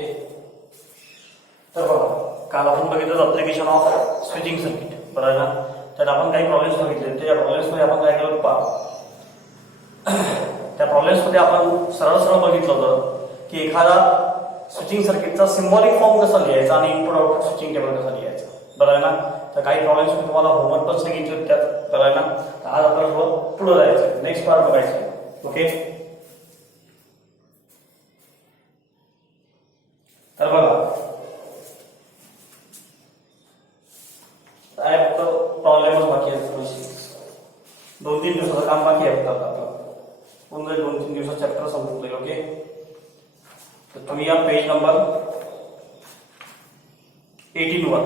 Okay, तर बघा काल आपण बघितलं ऍप्लिकेशन ऑफ स्विचिंग सर्किट, बरोबर ना. त्यात आपण काही प्रॉब्लेम्स बघितले. त्या प्रॉब्लेम्समध्ये आपण काय केलं त्या प्रॉब्लेम्समध्ये आपण सरळ सरळ बघितलं होतं की एखादा स्विचिंग सर्किटचा सिम्बॉलिक फॉर्म कसा लिहायचा आणि इनपुट आउटपुट स्विचिंग टेबल कसा लिहायचा, बरोबर ना. तर काही प्रॉब्लेम्स मी तुम्हाला होमवर्क पण सांगितले त्यात, बरोबर ना. तर आज आपल्याला पुढे जायचं, नेक्स्ट पार्ट बघायचं आहे. ओके, तर बघा काय फक्त प्रॉब्लेमच बाकी आहे. 2-3 दिवसाचं काम बाकी आहे फक्त आपलं. पुन्हा 2-3 दिवसात चॅप्टर संपून जाईल. ओके, तर तुम्ही या पेज नंबर 18 वर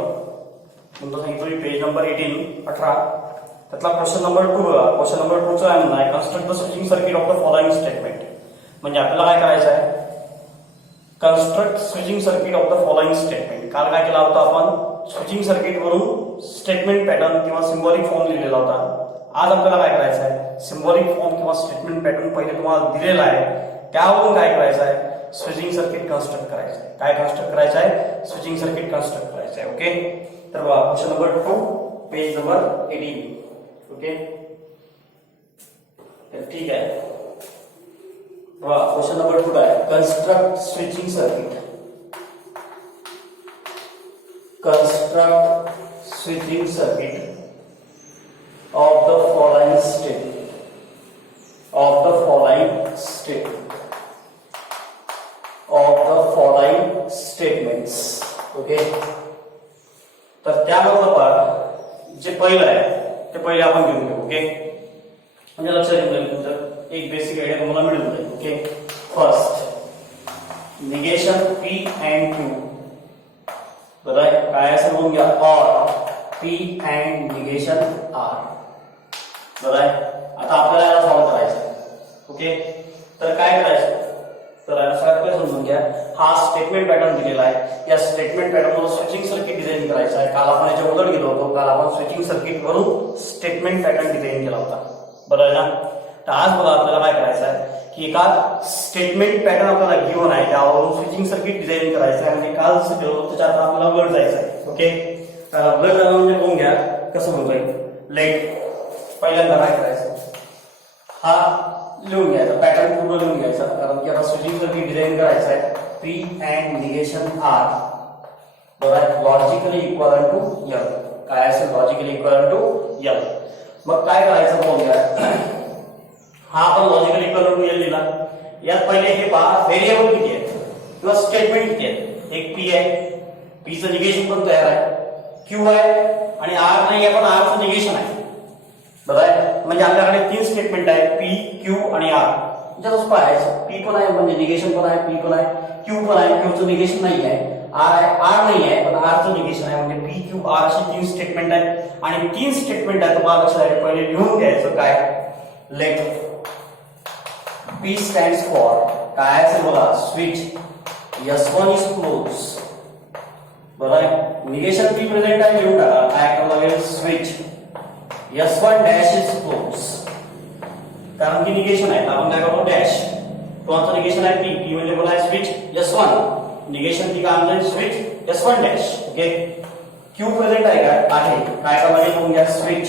तुमचं सांगितलं मी पेज नंबर 18 त्यातला क्वेश्चन नंबर 2 बघा. क्वेश्चन नंबर 2 चा आहे म्हणा construct the switching circuit of the following statement. म्हणजे आपल्याला काय करायचं आहे, construct switching circuit of the following statement. काल काय केला होता आपण, स्विचिंग सर्किट वरून स्टेटमेंट पॅटर्न किंवा सिम्बॉलिक फॉर्म लिहिलेला होता. आज आपल्याला काय करायचं आहे, सिम्बॉलिक फॉर्म किंवा स्टेटमेंट पॅटर्न पहिले तुम्हाला दिलेला आहे, त्यावरून काय करायचं आहे, स्विचिंग सर्किट कन्स्ट्रक्ट करायचं आहे. काय कन्स्ट्रक्ट करायचं आहे, स्विचिंग सर्किट कन्स्ट्रक्ट करायचं आहे. ओके, तर बघा question number 2 page number 18. Okay, तर ठीक आहे. बघा क्वेश्चन नंबर 2 आहे construct switching circuit. Construct switching circuit of the following statement. Of the following statement. Of the following statements. Okay. तर त्याबरोबर जे पहिलं आहे ते पहिले आपण घेऊन घेऊ. ओके, म्हणजे लक्षात येऊन जाईल तुमचं एक बेसिक आयडिया तुम्हाला मिळून जाईल. Okay, first negation P and Q. बरोबर, काय असं म्हणून घ्या और P अँड निगेशन R. बरोबर, आता आपल्याला याला सॉल्व्ह करायचं. ओके, तर काय करायचं, तर सगळ्यात पहिले समजून घ्या हा स्टेटमेंट पॅटर्न दिलेला आहे. या स्टेटमेंट पॅटर्न वर स्विचिंग सर्किट डिझाइन करायचं आहे. काल आपण याच्या उलट गेलो होतो, काल आपण स्विचिंग सर्किट वरून स्टेटमेंट पॅटर्न डिझाइन केला होता, बरोबर ना. तर आज बघा आपल्याला काय करायचं आहे की एका स्टेटमेंट पॅटर्न आपल्याला गिव्हन आहे, त्यावरून स्विचिंग सर्किट डिझाइन करायचं आहे. म्हणजे काल जसं केलं होतं त्याच्यात आपल्याला उलट जायचं आहे. ओके, उलट जाणं म्हणजे बघून घ्या कसं म्हणतोय. लेट पहिल्यांदा काय करायचं, हा लिहून घ्यायचा पॅटर्न पूर्ण लिहून घ्यायचा, कारण की आता स्विचिंग सर्किट डिझाइन करायचं आहे. P अँड निगेशन R, बरोबर, लॉजिकली इक्वल टू L. काय असेल लॉजिकली इक्वल टू L. मग काय करायचं बघून घ्या, हा आपण लॉजिकल इक्वल टू L लिहिला. यात पहिले हे पहा व्हेरिएबल किती आहेत किंवा स्टेटमेंट किती आहेत. एक P आहे, P चं निगेशन पण तयार आहे, Q आहे आणि R नाही आहे पण R चं निगेशन आहे. बरोबर, म्हणजे आपल्याकडे 3 स्टेटमेंट आहे P, Q आणि R. जसं पाहायचं P पण आहे म्हणजे निगेशन पण आहे, P पण आहे, Q पण आहे, Q चं निगेशन नाही आहे, R नाही आहे पण R चं निगेशन आहे. म्हणजे P, Q, R अशी 3 स्टेटमेंट आहेत आणि 3 स्टेटमेंट आहेत. तुम्हाला लक्षात आहे पहिले लिहून घ्यायचं काय, लेट P stands for काय असेल बघा, स्विच S1 is close. बरोबर, निगेशन P प्रेझेंट आहे लिहून टाका. काय करावं लागेल, switch S1 dash is close. कारण की निगेशन आहे आपण काय करतो, डॅश. कोणतं निगेशन आहे, P. P म्हणजे बोला स्विच S1, निगेशन P काय म्हणजे switch S1 dash. Okay, Q present आहे काय, आहे. काय करावं लागेल बघून घ्या, switch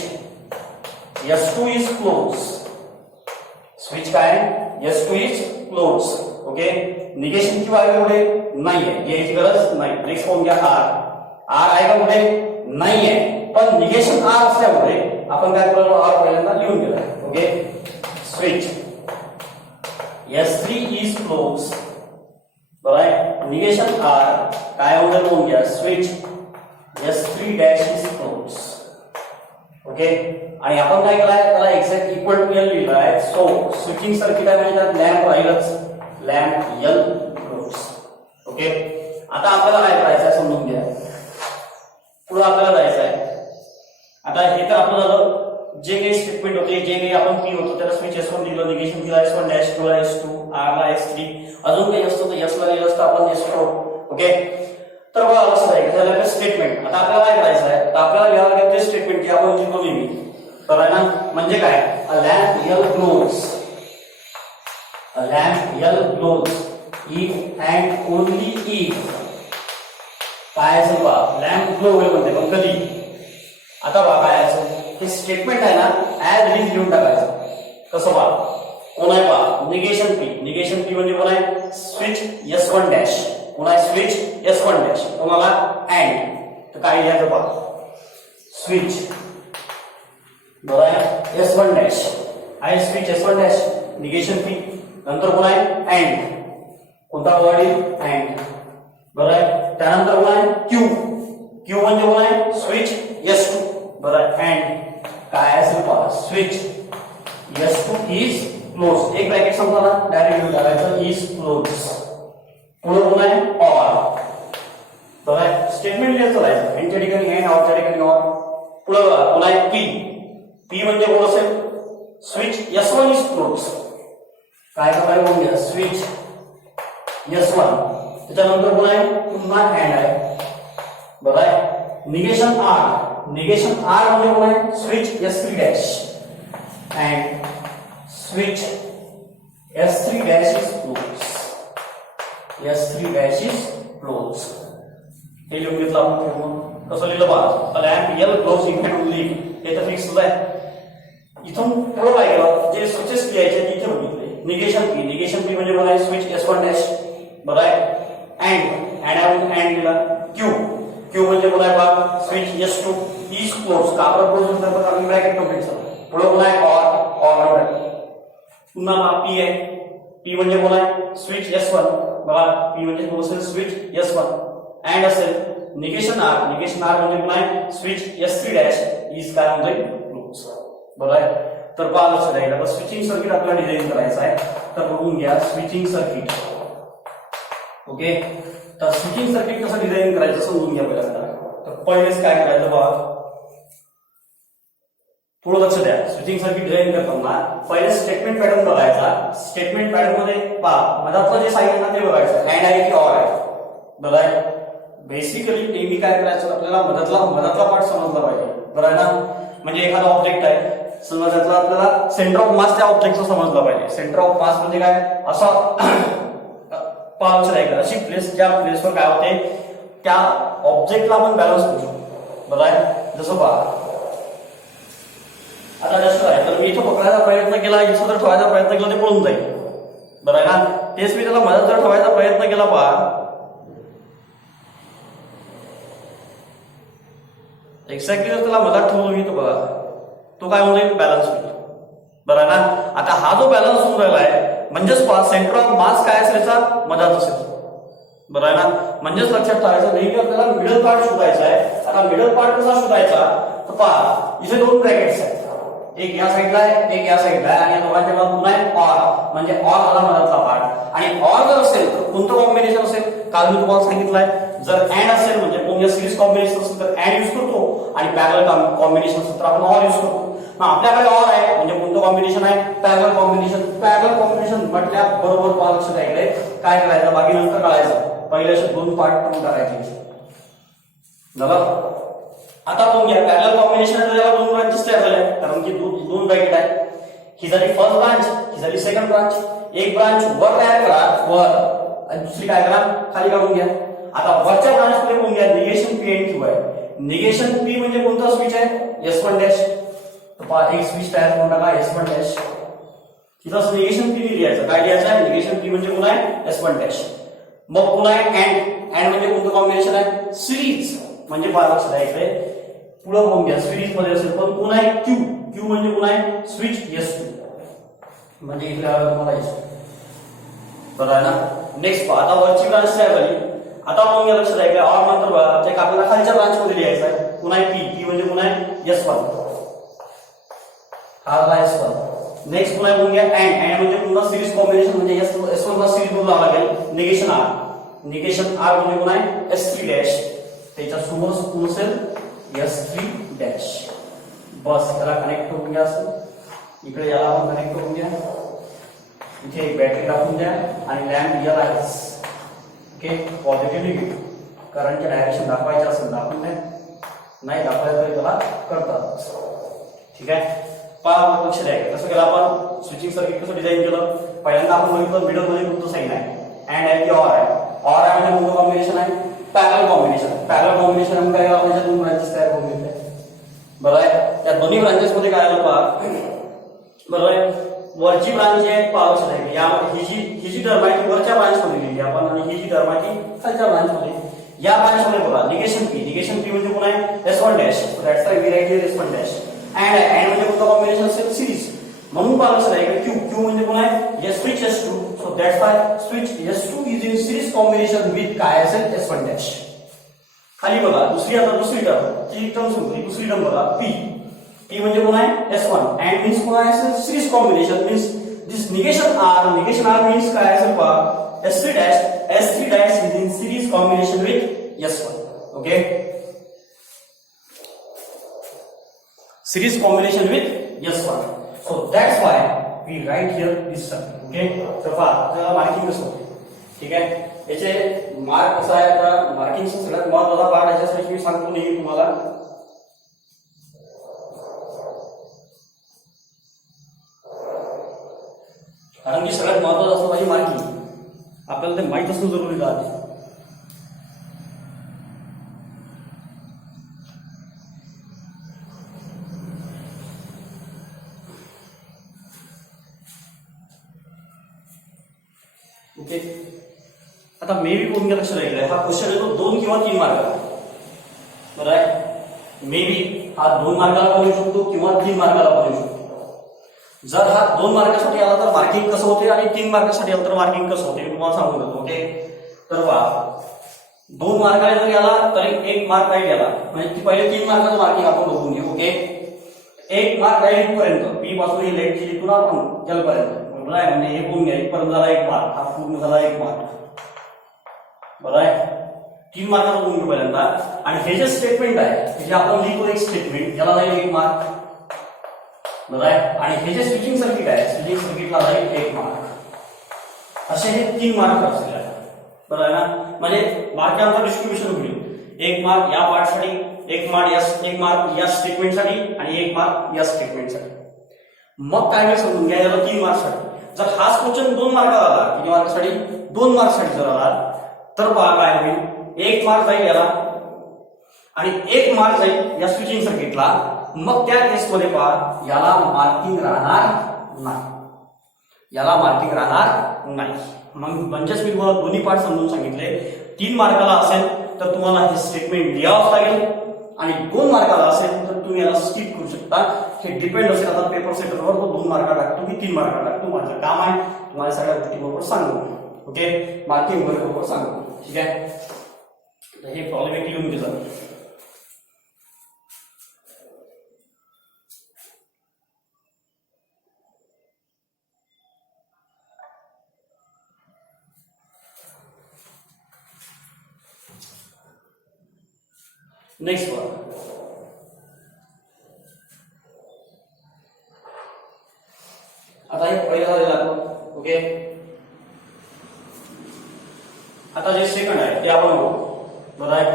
S2 is close. Switch काय, S2 is close. Okay, negation Q आहे का कुठे, नाहीये, याची गरज नाही. नेक्स्ट पाहून घ्या R आहे का कुठे, नाहीये, पण निगेशन R असल्यामुळे आपण काय करतो, R पहिल्यांदा लिहून गेला. Okay, switch S3 is close. बरोबर, निगेशन R काय होणार पाहून घ्या, switch S3 dash is close. Okay, आणि आपण काय केलाय, त्याला एक्झॅक्ट इक्वल टू L लिहिला आहे. सो स्विचिंग सर्किट आहे म्हणजे त्यात लॅम्प राहीलच, लॅम्प L क्लोज. ओके, आता आपल्याला काय करायचं आहे समजून घ्या, पुढे आपल्याला जायचं आहे. आता हे तर आपलं झालं जे काही स्टेटमेंट होते, जे काही आपण P होतो त्याला स्विच S1 लिहिलं, निगेशन दिला S1 डॅश, Q ला S2, R ला S3, अजून काही असतं तर S ला लिहिलं असतं आपण S4. ओके, तर बघा असं आहे त्याला स्टेटमेंट. आता आपल्याला काय करायचं आहे, तर आपल्याला लिहावं लागेल ते स्टेटमेंट की आपण लिहितो नेहमी, बरोबर ना. म्हणजे काय, a lamp L glows, a lamp L glows. If and only if काय असेल बा लॅम्प ग्लो होईल म्हणते, पण कधी? आता बा काय असेल हे स्टेटमेंट आहे ना, ऍज इट इज लिहून टाकायचं. कसं बा? कोण आहे बा? Negation P. निगेशन पी म्हणजे कोण आहे? Switch S1 dash. कोण आहे? Switch S1 dash. कोणाला? अँड. तर काय लिहायचं बा? स्विच बरोबर आहे S1 डॅश आहे, switch S1 dash negation P. नंतर कोण आहे? अँड. कोणता वर्ड येईल? अँड. बरोबर आहे. त्यानंतर कोण आहे? क्यू. क्यू म्हणजे कोण आहे? Switch S2. बरोबर आहे. अँड काय असेल पहा? Switch S2 is close. एक ब्रॅकेट संपला ना, डायरेक्ट लिहून टाकायचं इज क्लोज. पुढे कोण आहे? ऑर. बरोबर आहे. स्टेटमेंट लिहायचं राहायचं. एंडच्या ठिकाणी एंड, ऑरच्या ठिकाणी ऑर. पुढे कोण आहे? पी. पी म्हणजे कोण असेल? Switch S1 is close. काय काय म्हणून घ्या? Switch S1. त्याच्यानंतर कोण आहे? पुन्हा अँड आहे. बरोबर आहे. Negation R. निगेशन आर म्हणजे कोण आहे? Switch S3 dash and switch S3 dash is close. S3 dash is close. हे लिहून घेतलं आपण. कसं लिहिलं बा? Lamp L close if and only. हे तर फिक्स आहे. इथून पुढे काय केलं? जे स्विचेस लिहायचे तिथे बघितले. Negation P. निगेशन पी म्हणजे कोण आहे? Switch S1 dash. बरोबर आहे. अँड लिहिला. क्यू. क्यू म्हणजे कोण आहे बा? Switch S2 is close. का बरं क्लोज होतं? तर आम्ही ब्रॅकेट कंप्लीट झालं. पुढे कोण आहे? ऑर. पुन्हा पी आहे. पी म्हणजे कोण आहे? Switch S1. बघा पी म्हणजे कोण असेल? Switch S1. अँड असेल निगेशन आर. निगेशन आर म्हणजे कोण आहे? स्विच S3 डॅश इज काय म्हणतोय? क्लोज. बरोबर आहे. तर पहा लक्षात द्यायला. तर स्विचिंग सर्किट आपल्याला डिझाईन करायचं आहे. तर बघून घ्या स्विचिंग सर्किट. ओके. तर स्विचिंग सर्किट कसं डिझाईन करायचं समजून घ्या पहिल्यांदा. तर पहिलेच काय करायचं बघा, थोडं लक्ष द्या. स्विचिंग सर्किट डिझाईन करताना पहिले स्टेटमेंट पॅटर्न बघायचा. स्टेटमेंट पॅटर्न मध्ये पहा मधातलं जे साईन आहे ना ते बघायचं. अँड आहे की ऑर आहे. बरोबर आहे. बेसिकली नेहमी काय करायचं आपल्याला मधातला पार्ट समजला पाहिजे. बरोबर आहे ना. म्हणजे एखादा ऑब्जेक्ट आहे समजा, त्यातला आपल्याला सेंटर ऑफ मास त्या ऑब्जेक्टचा समजला पाहिजे. सेंटर ऑफ मास म्हणजे काय? असा पाच आहे अशी प्लेस, ज्या प्लेसवर काय होते त्या ऑब्जेक्टला आपण बॅलन्स करू शकतो. बरोबर आहे. जसं पहा आता जास्त आहे तर मी इथं पकडायचा प्रयत्न केला, इथं जर ठेवायचा प्रयत्न केला ते पळून जाईल. बरं आहे ना. तेच मी त्याला मधात जर ठेवायचा प्रयत्न केला पहा, एक्झॅक्टली जर त्याला मधात ठेवलं मी, तो बघा तो काय होईल? बॅलन्स होईल. बरं आहे ना. आता हा जो बॅलन्स होऊन राहिला आहे म्हणजेच पहा सेंटर ऑफ मास काय असेल याचा? मधात असेल. बरं आहे ना. म्हणजेच लक्षात ठेवायचं नेहमी आपल्याला मिडल पार्ट शोधायचा आहे. आता मिडल पार्ट कसा शोधायचा? तर पहा इथे दोन ब्रॅकेट्स आहेत. एक या साईडला आहे, एक या साईडला आहे, आणि दोघांच्या मध्ये पुन्हा आहे ऑर. म्हणजे ऑर आला मधातला पार्ट. आणि ऑर जर असेल तर कोणतं कॉम्बिनेशन असेल? काल मी तुम्हाला सांगितलंय. जर अँड असेल म्हणजे कोणत्या सिरीज कॉम्बिनेशन असेल तर अँड यूज करतो, आणि पॅरलल कॉम्बिनेशन असेल तर आपण ऑर यूज करतो. मग आपल्याकडे ऑर आहे म्हणजे कोणतं कॉम्बिनेशन आहे? Parallel combination. पॅरलल कॉम्बिनेशन म्हटल्या बरोबर पहा लक्षात ऐकलंय काय करायचं? बाकी नंतर कळायचं. पहिले असे दोन पार्ट करून टाकायचे. झालं. आता बघून घ्या पॅरलल कॉम्बिनेशन आहे, त्याला दोन ब्रांचेस तयार झाल्या कारण की दोन ब्रॅकेट आहेत. ही झाली फर्स्ट ब्रांच, ही झाली सेकंड ब्रांच. एक ब्रांच वर तयार करा वर, आणि दुसरी काय करा? खाली काढून घ्या. आता वरच्या ब्रांच मध्ये बघून घ्या निगेशन पी अँड क्यू आहे. निगेशन पी म्हणजे कोणता स्विच आहे? S1 dash. तर पहा एक स्विच तयार करून टाका S1 डॅश. तिथं निगेशन पी लिहायचं. काय लिहायचं आहे? निगेशन पी म्हणजे कोण आहे? S1 dash. मग पुन्हा आहे अँड. अँड म्हणजे कोणतं कॉम्बिनेशन आहे? सिरीज. म्हणजे पहा लक्षात द्यायचंय पुढे बघून घ्या सिरीज मध्ये असेल. पण पुन्हा आहे क्यू. क्यू म्हणजे पुन्हा आहे? Switch S2. म्हणजे इथे तुम्हाला S2. बरं आहे ना. नेक्स्ट पहा आता वरची ब्रांच तयार झाली. आता मग लक्षात आहे ऑर नंतर बघा ते आपल्याला खालच्या ब्रांच मध्ये लिहायचं आहे. पुन्हा आहे पी. पी म्हणजे पुन्हा आहे S1. हा आला S1. नेक्स्ट पुन्हा बघून घ्या अँड. अँड म्हणजे पुन्हा सिरीज कॉम्बिनेशन म्हणजे S1 ला सिरीज मध्ये लावा लागेल. Negation R. निगेशन आर म्हणजे पुन्हा आहे S3 डॅश. त्याच्या समोर कोण असेल? S3 dash. बस त्याला कनेक्ट करून घ्या. असं इकडे याला आपण कनेक्ट करून घ्या. इथे एक बॅटरी टाकून द्या आणि लॅम्प एल आहे. ओके. पॉझिटिव्ह निगेटिव्ह करंटच्या डायरेक्शन दाखवायचे असेल दाखवून द्या, नाही दाखवायचं तरी त्याला करतात. ठीक आहे. पहा लक्ष द्या कसं केलं आपण स्विचिंग सर्किट कसं डिझाईन केलं. पहिल्यांदा आपण बघितलं मिडल मध्ये कोणतं साईन आहे? अँड आहे की ऑर आहे. ऑर आहे म्हणजे कोणतं कॉम्बिनेशन आहे? Parallel combination. पॅरलल कॉम्बिनेशन म्हणजे काय करायला पाहिजे? दोन ब्रांचेस तयार करून घेतले. बरोबर आहे. त्या दोन्ही ब्रांचेस मध्ये काय आलं पहा. बरोबर आहे. वरची ब्रांच जी आहे पहा लक्षात आहे यामध्ये ही जी टर्म आहे ती वरच्या ब्रांच मध्ये लिहिली आपण आणि ही जी टर्म आहे ती खालच्या ब्रांच मध्ये. या ब्रांच मध्ये बघा निगेशन पी म्हणजे कोण आहे? S1 dash. So that's why we write here S1 dash. And म्हणजे कोणतं कॉम्बिनेशन असेल? सिरीज. म्हणून पहा लक्षात आहे क्यू म्हणजे कोण आहे? S3 S2. So that's why switch S2 is in series combination with काय असेल? S1 dash. खाली बघा दुसरी टर्म ती टर्म सुरू दुसरी टर्म बघा पी म्हणजे कोण आहे? S1 अँड मीन्स कोण आहे? सिरीज कॉम्बिनेशन मीन्स दिस निगेशन आर मीन्स काय असेल पहा S3 dash is in series combination with S1. Okay, series combination with S1. So that's why we write here this term. Okay, तर पहा marking कसं होते. ठीक आहे. याचे मार्क कसा आहे? आता मार्किंगचा सगळ्यात महत्त्वाचा पार्ट याच्यासाठी मी सांगतो नाही तुम्हाला. कारण की सगळ्यात महत्त्वाचं असलं पाहिजे मार्किंग. आपल्याला ते माहित असणं जरुरी आहे. ओके, आता मे बी कोणत्या लक्षात राहिलं हा क्वेश्चन आहे तो 2 किंवा 3 मार्काला. बरं आहे. मे बी हा 2 मार्काला पण येऊ शकतो किंवा 3 मार्काला पण येऊ शकतो. जर हा 2 मार्कासाठी आला तर मार्किंग कसं होते आणि 3 मार्कासाठी आला तर मार्किंग कसं होते तुम्हाला सांगून देतो. ओके, तर पहा 2 मार्काला जरी आला तरी 1 मार्क राईट आला म्हणजे पहिले 3 मार्काचं मार्किंग आपण बघून घेऊ. ओके, 1 मार्क राईट पर्यंत पी पासून हे लेट केली पुन्हा आपण एल पर्यंत. बरोबर आहे. म्हणजे हे पूर्ण घ्या इथपर्यंत झाला 1 मार्क. हा पूर्ण झाला 1 मार्क. बरोबर आहे. 3 मार्काचं बघून घेऊ पहिल्यांदा. आणि हे जे स्टेटमेंट आहे जे आपण लिहितो एक स्टेटमेंट याला जाईल 1 मार्क. बरोबर आहे. आणि हे जे स्विचिंग सर्किट आहे स्विचिंग सर्किटला जाईल 1 मार्क. असे हे 3 मार्क असतील. बरोबर आहे ना. म्हणजे मार्कांचं डिस्ट्रीब्युशन होईल. 1 मार्क या पार्टसाठी, 1 मार्क या स्टेटमेंटसाठी आणि 1 मार्क या स्टेटमेंटसाठी. मग काय मी समजून घ्या याला 3 मार्कसाठी. जर हाच क्वेश्चन 2 मार्काला आला किती मार्कसाठी? 2 मार्कसाठी जर आला तर पहा काय होईल 1 मार्क जाईल याला आणि 1 मार्क जाईल या स्विचिंग सर्किटला. मग त्या केसमध्ये पहा याला मार्किंग राहणार नाही. याला मार्किंग राहणार नाही. मग म्हणजेच मी तुम्हाला दोन्ही पार्ट समजून सांगितले. 3 मार्काला असेल तर तुम्हाला हे स्टेटमेंट लिहावं लागेल आणि 2 मार्काला असेल तर तुम्ही याला स्किप करू शकता. हे डिपेंड असेल आता पेपर सेटरवर तो 2 मार्का टाकतो की 3 मार्का टाकतो. माझं काम आहे तुम्हाला सगळ्या गोष्टी बरोबर सांगू. ओके, मार्किंग वगैरे बरोबर सांगू. ठीक आहे. तर हे प्रॉब्लेम एक लिहून घेतला. नेक्स्ट वन आता हे पहिला झालेला. ओके, आता जे सेकंड आहे ते आपण बघू. बरोबर आहे.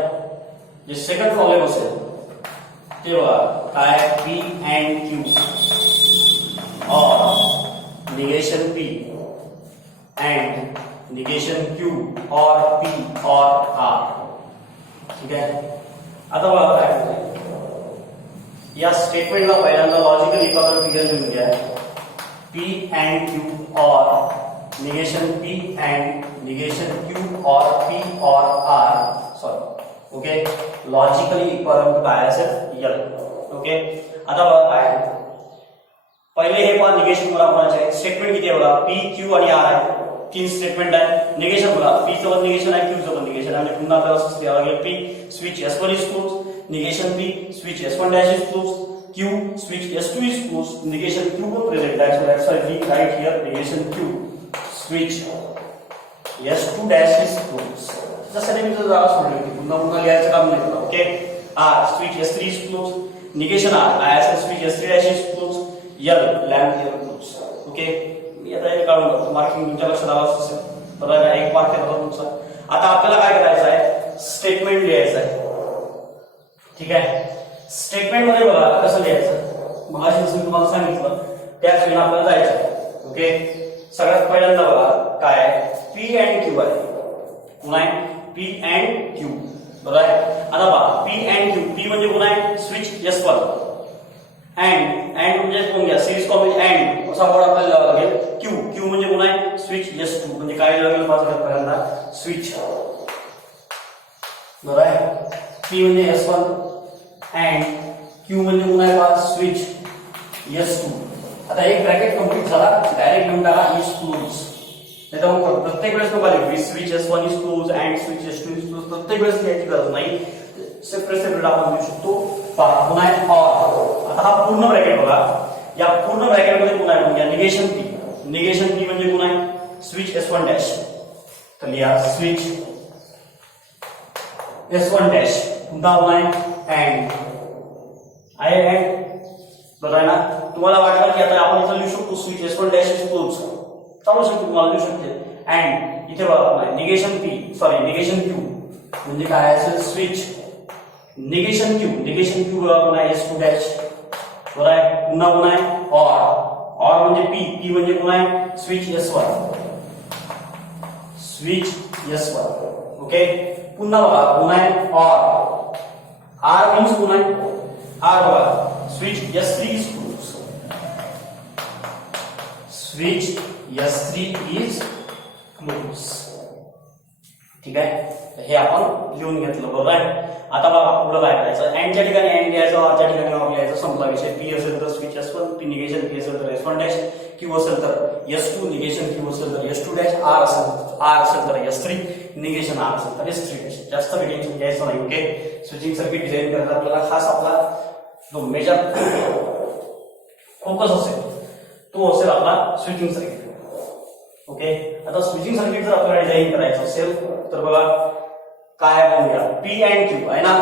जे सेकंड प्रॉब्लेम असेल ते बघा काय पी अँड क्यू और negation P and negation Q और पी और आर. ठीक आहे. आता बघा काय या स्टेटमेंटला पहिल्यांदा लॉजिकल इक्वालिटी फिगर लिहून घ्या. P and Q or negation P and negation Q or P or R. Sorry. Okay. Logically equivalent काय असेल L. Okay. आता बघा काय पहिले हे पहा निगेशन मला कोणाचे स्टेटमेंट किती आहे बघा P Q आणि R आहे. 3 स्टेटमेंट आहे. निगेशन बघा P चं पण निगेशन आहे Q चं पण निगेशन आहे. म्हणजे पुन्हा आपल्याला असं द्यावं लागेल P switch S1 is closed, negation P switch S1 dash is closed, Q switch S2 is closed, negation Q पण present. That's why we write here negation Q switch S2 dash is closed. जसं मी जागा सोडली होती पुन्हा लिहायचं काम नाही. Okay, R switch S3 is closed, negation R ISS switch S3 dash is closed, L lamp here closed. Okay, मी आता हे काढून टाकतो. मार्किंग तुमच्या लक्षात आलं असेल. बरोबर आहे. 1 मार्क केला तुमचा. आता आपल्याला काय करायचं आहे स्टेटमेंट लिहायचं आहे. ठीक आहे. स्टेटमेंट मध्ये बघा कसं लिहायचं मग अशी तुम्हाला सांगितलं त्याच वेळी आपल्याला जायचं. ओके, सगळ्यात पहिल्यांदा बघा काय पी अँड क्यू आहे, कोण आहे पी अँड क्यू, बरोबर आहे. आता पहा पी अँड क्यू, पी म्हणजे कोण आहे स्विच S1, अँड म्हणजे कोण घ्या सिरीज कॉम्बिनेशन, अँड असा वर्ड आपल्याला लिहावा लागेल. क्यू, क्यू म्हणजे कोण आहे स्विच S2, म्हणजे काय लागेल पहिल्यांदा स्विच, बरोबर आहे. पी म्हणजे S1 अँड क्यू म्हणजे कोण आहे पहा स्विच S2. आता एक ब्रॅकेट कंप्लीट झाला, डायरेक्ट लिहून टाका इज क्लोज. नाही तर मग प्रत्येक वेळेस नका लिहू switch S1 is close and switch S2 is close, प्रत्येक वेळेस लिहायची गरज नाही, सेपरेट आपण लिहू शकतो. पहा पुन्हा आहे ऑर. आता हा पूर्ण ब्रॅकेट बघा, या पूर्ण ब्रॅकेटमध्ये पुन्हा आहे म्हणजे निगेशन पी, निगेशन पी म्हणजे पुन्हा आहे स्विच S1 डॅश, तर लिहा स्विच S1 डॅश, पुन्हा आहे अँड आहे अँड, बरोबर आहे ना. तुम्हाला वाटलं की आता आपण इथं लिहू शकतो switch S1 dash is close, चालू शकतो तुम्हाला लिहू शकते. अँड इथे बघा negation P sorry negation Q म्हणजे काय असेल switch negation Q, negation Q बघा S2 डॅश, बरोबर आहे. पुन्हा पुन्हा आहे ऑर, ऑर म्हणजे पी, पी म्हणजे पुन्हा आहे switch S1, switch S1, okay. पुन्हा बघा पुन्हा आहे ऑर, आर मीन्स पुन्हा आर बघा switch S3 is close, switch S3 is close, ठीक आहे. हे आपण लिहून घेतलं, बरोबर आहे. आता बघा पुढे काय करायचं, अँडच्या ठिकाणी अँड लिहायचं, ऑरच्या ठिकाणी ऑर लिहायचं, संपला विषय. पी असेल तर switch S1, P negation P असेल तर S1 डॅश, क्यू असेल तर S2, निगेशन क्यू असेल तर S2 डॅश, आर असेल तर S3, निगेशन आर असेल तर S3 डॅश. जास्त टेन्शन घ्यायचं नाही, ओके. स्विचिंग सर्किट डिझाईन करता आपल्याला खास आपला जो मेजर फोकस असेल तो असेल आपला स्विचिंग सर्किट, ओके. आता स्विचिंग सर्किट जर आपल्याला डिझाईन करायचं असेल तर बघा काय आपण घ्या पी अँड क्यू आहे ना,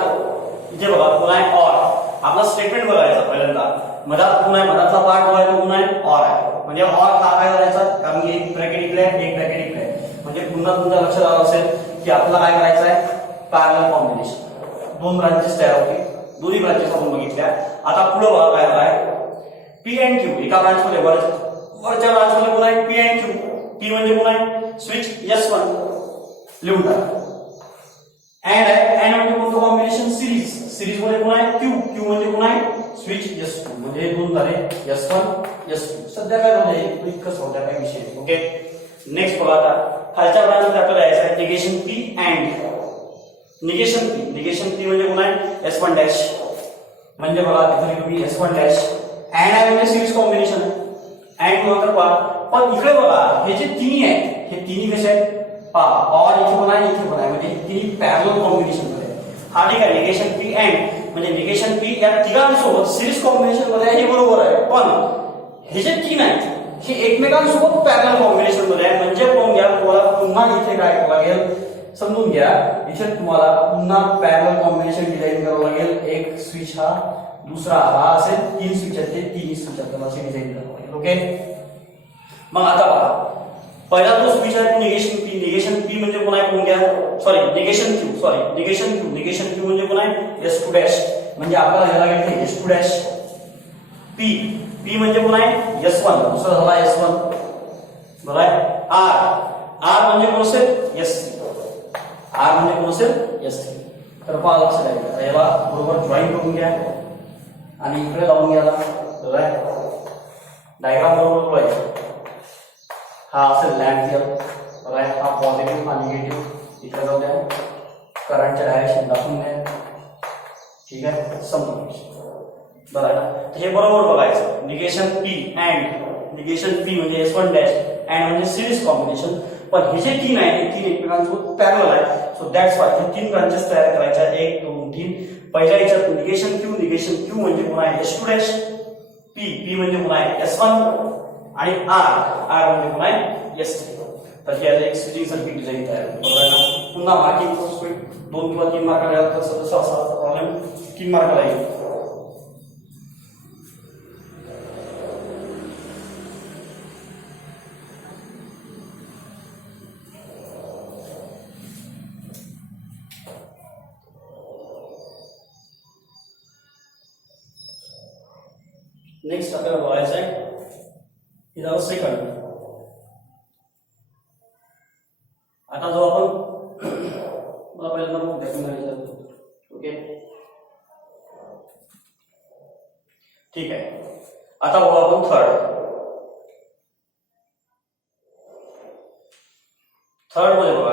इथे बघा पुन्हा आहे ऑर. आपला स्टेटमेंट बघायचा पहिल्यांदा, मधात पुन्हा मधातला पार्ट जो आहे तो पुन्हा ऑर आहे, म्हणजे ऑर हा काय करायचा, कारण की एक ब्रॅकेट इकडे आहे एक ब्रॅकेट इकडे आहे, म्हणजे पुन्हा तुमच्या लक्षात आलं असेल की आपल्याला काय करायचं आहे पॅरलल कॉम्बिनेशन, दोन ब्रांचेस तयार होतील, दोन्ही ब्रांचेस आपण बघितल्या. आता पुढे बघा काय आहे पी अँड क्यू, एका ब्रांच मध्ये वरच्या ब्रांच मध्ये पुन्हा आहे पी अँड क्यू, पी म्हणजे पुन्हा आहे स्विच S1 लिहून टाका. अँड आहे, अँड म्हणजे कोणतं कॉम्बिनेशन सिरीज, सिरीज मध्ये पुन्हा आहे क्यू, क्यू म्हणजे पुन्हा आहे स्विच S2, म्हणजे दोन झाले S1 S2. सध्या काय झालंय इतकंच होत्या काही विषय, ओके. नेक्स्ट बघा आता खालच्या ब्रांच मध्ये आपल्याला यायचं आहे negation P and negation P, negation P म्हणजे पुन्हा आहे S1 डॅश, म्हणजे बघा इथे तुम्ही S1 डॅश, अँड आहे म्हणजे सिरीज कॉम्बिनेशन आहे, अँड नंतर पहा. पण इकडे बघा हे जे तिन्ही आहेत हे तिन्ही कसे आहेत पहा, ऑर इथे पण आहे इथे पण आहे, म्हणजे तिन्ही पॅरलल कॉम्बिनेशन मध्ये. हा ठीक आहे निगेशन पी अँड म्हणजे निगेशन पी या तिघांसोबत सिरीज कॉम्बिनेशन मध्ये आहे, हे बरोबर आहे. पण हे जे तीन आहेत हे एकमेकांसोबत पॅरलल कॉम्बिनेशन मध्ये आहे, म्हणजे पाहून घ्या तुम्हाला पुन्हा इथे काय करावं लागेल समजून घ्या, इथे तुम्हाला पुन्हा पॅरलल कॉम्बिनेशन डिझाईन करावं लागेल. एक स्विच हा दुसरा हा असेल, तीन स्विच आहेत ते तिन्ही स्विच आपल्याला असे डिझाईन करावं लागेल, ओके. मग आता बघा पहिला जो स्विच आहे तो निगेशन पी, निगेशन पी म्हणजे कोण आहे पाहून घ्या, sorry negation Q, sorry negation Q, negation Q म्हणजे कोण आहे S2 डॅश, म्हणजे आपल्याला घ्यायला लागेल S2 डॅश. पी, पी म्हणजे कोण आहे S1, दुसरा झाला S1, बरोबर आहे. आर, आर म्हणजे कोण असेल S3, आर म्हणजे कोण असेल S3. तर पहा लक्षात आहे याला बरोबर जॉईन करून घ्या आणि इकडे लावून घ्या, बरोबर आहे. डायग्राम बरोबर बोलायचं, हा असेल लॅम्प हिअर, बरोबर आहे. हा पॉझिटिव्ह हा निगेटिव्ह इकडे जाऊ द्या, करंटच्या डायरेक्शन दाखवून द्या, ठीक आहे समजून. बरं आहे ना, तर हे बरोबर बघायचं negation P and negation P म्हणजे S1 डॅश अँड म्हणजे सिरीज कॉम्बिनेशन. पण हे जे तीन आहे हे तीन एकमेकांसोबत पॅरलल आहे, सो दॅट्स वाय हे तीन ब्रांचेस तयार करायच्या, 1 2 3. पहिल्या याच्यात निगेशन क्यू म्हणजे पुन्हा S2 डॅश, पी, पी म्हणजे पुन्हा S1 आणि आर, आर म्हणजे पुन्हा S3. तर हे एक स्विचिंग सर्किट डिझाईन तयार होते, बरोबर आहे ना. पुन्हा मार्किंग 2 किंवा 3 मार्काला याल तर तसा प्रॉब्लेम 3 मार्काला येईल. नेक्स्ट आपल्याला बघायचं आहे सेकंड. ठीक आहे. आता बघू आपण थर्ड मध्ये बघा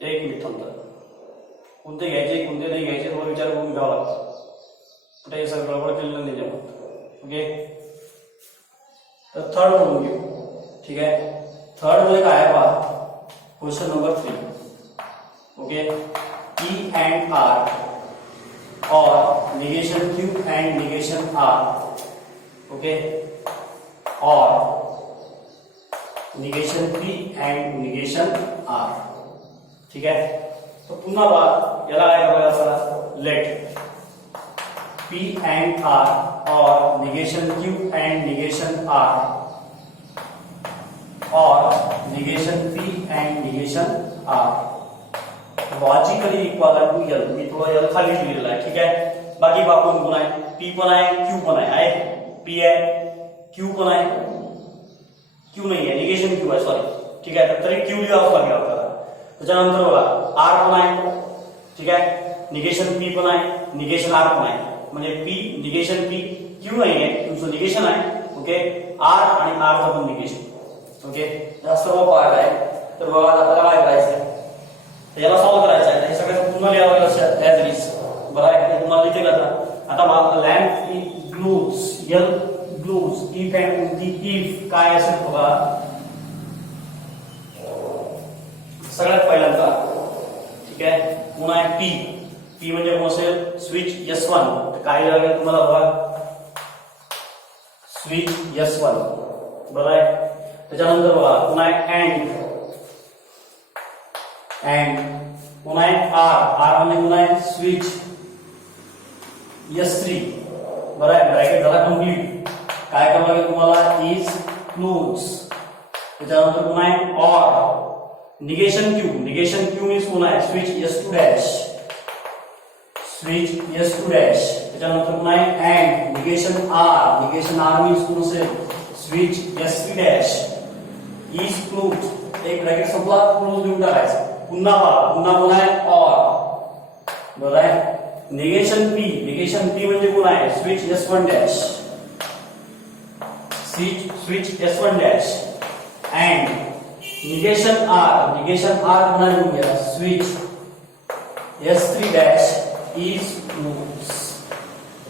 एक मिनिट थांबता. कोणते घ्यायचे कोणते नाही घ्यायचे थोडा विचार करून घ्यावा लागतो. कुठे सर गडबड केलेलं नाही त्याच्यामध्ये. ओके, तर थर्ड बघून घेऊ. ठीक आहे, थर्ड मध्ये काय आहे पहा, question number 3. Okay, P and R or negation Q and negation R. Okay, or negation P and negation R. ठीक आहे, तर पुन्हा बघा याला काय करायचं आपल्याला, late P and R or negation Q and negation R or negation P and negation R logically equal to L. मी थोडं L खाली लिहिलेलं आहे. ठीक आहे, बाकी बापून पण आहे, P पण आहे, Q पण आहे. P आहे, Q पण आहे, Q नाही आहे, निगेशन Q आहे, सॉरी. ठीक आहे, तर तरी Q लिहावं लागेल आपल्याला. त्याच्यानंतर बघा R पण आहे. ठीक आहे, निगेशन P पण आहे, निगेशन R पण आहे. म्हणजे P निगेशन P, Q नाही आहे, Qचं निगेशन आहे. ओके, R आणि R चं पण निगेशन. ओके, हा सर्व पार्ट आहे. तर बघा आपल्याला काय करायचं, याला सॉल्व्ह करायचं आहे. हे सगळं पुन्हा लिहावं लागेल ॲज इट इज. बरं आहे, तुम्हाला लिहिते का आता मला lamp glues L glues if and कोणती इफ काय असेल बघा. सगळ्यात पहिल्यांदा ठीक आहे, पुन्हा आहे पी. पी म्हणजे कोण असेल, स्विच S1. तर काय लिहावं लागेल तुम्हाला बघा, स्विच S1. बरं आहे, त्याच्यानंतर बघा पुन्हा आहे अँड पुन्हा आहे आर म्हणजे पुन्हा आहे स्विच S3. बरं आहे, ब्रॅकेट झाला कम्प्लीट. काय करावं लागेल तुम्हाला, इज क्लोज. त्याच्यानंतर पुन्हा आहे or negation Q. Negation Q means पुन्हा आहे switch S2 dash, switch S2 dash. त्याच्यानंतर पुन्हा आहे and negation R. Negation R means कोण असेल, switch S3 dash is close. एक ब्रॅकेट संपला, क्लोज लिहून टाकायचं. पुन्हा पुन्हा आहे ऑर. बरं आहे, निगेशन पी. निगेशन पी म्हणजे कोण आहे, switch S1 dash, switch S1 dash and negation R. Negation R पुन्हा लिहून घ्या, switch S3 dash is close.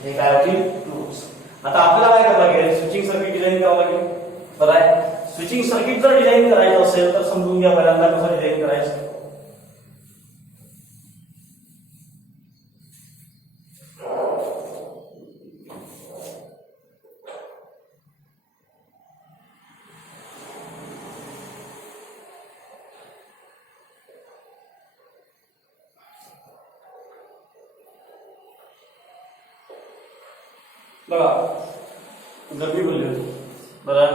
हे काय होतील, क्लोज. आता आपल्याला काय करावं लागेल, स्विचिंग सर्किट डिझाइन करावं लागेल. बरं आहे, स्विचिंग सर्किट जर डिझाइन करायचं असेल तर समजून घ्या पहिल्यांदा कसं डिझाइन करायचं. बघा गर्मी बोलली होती. बरं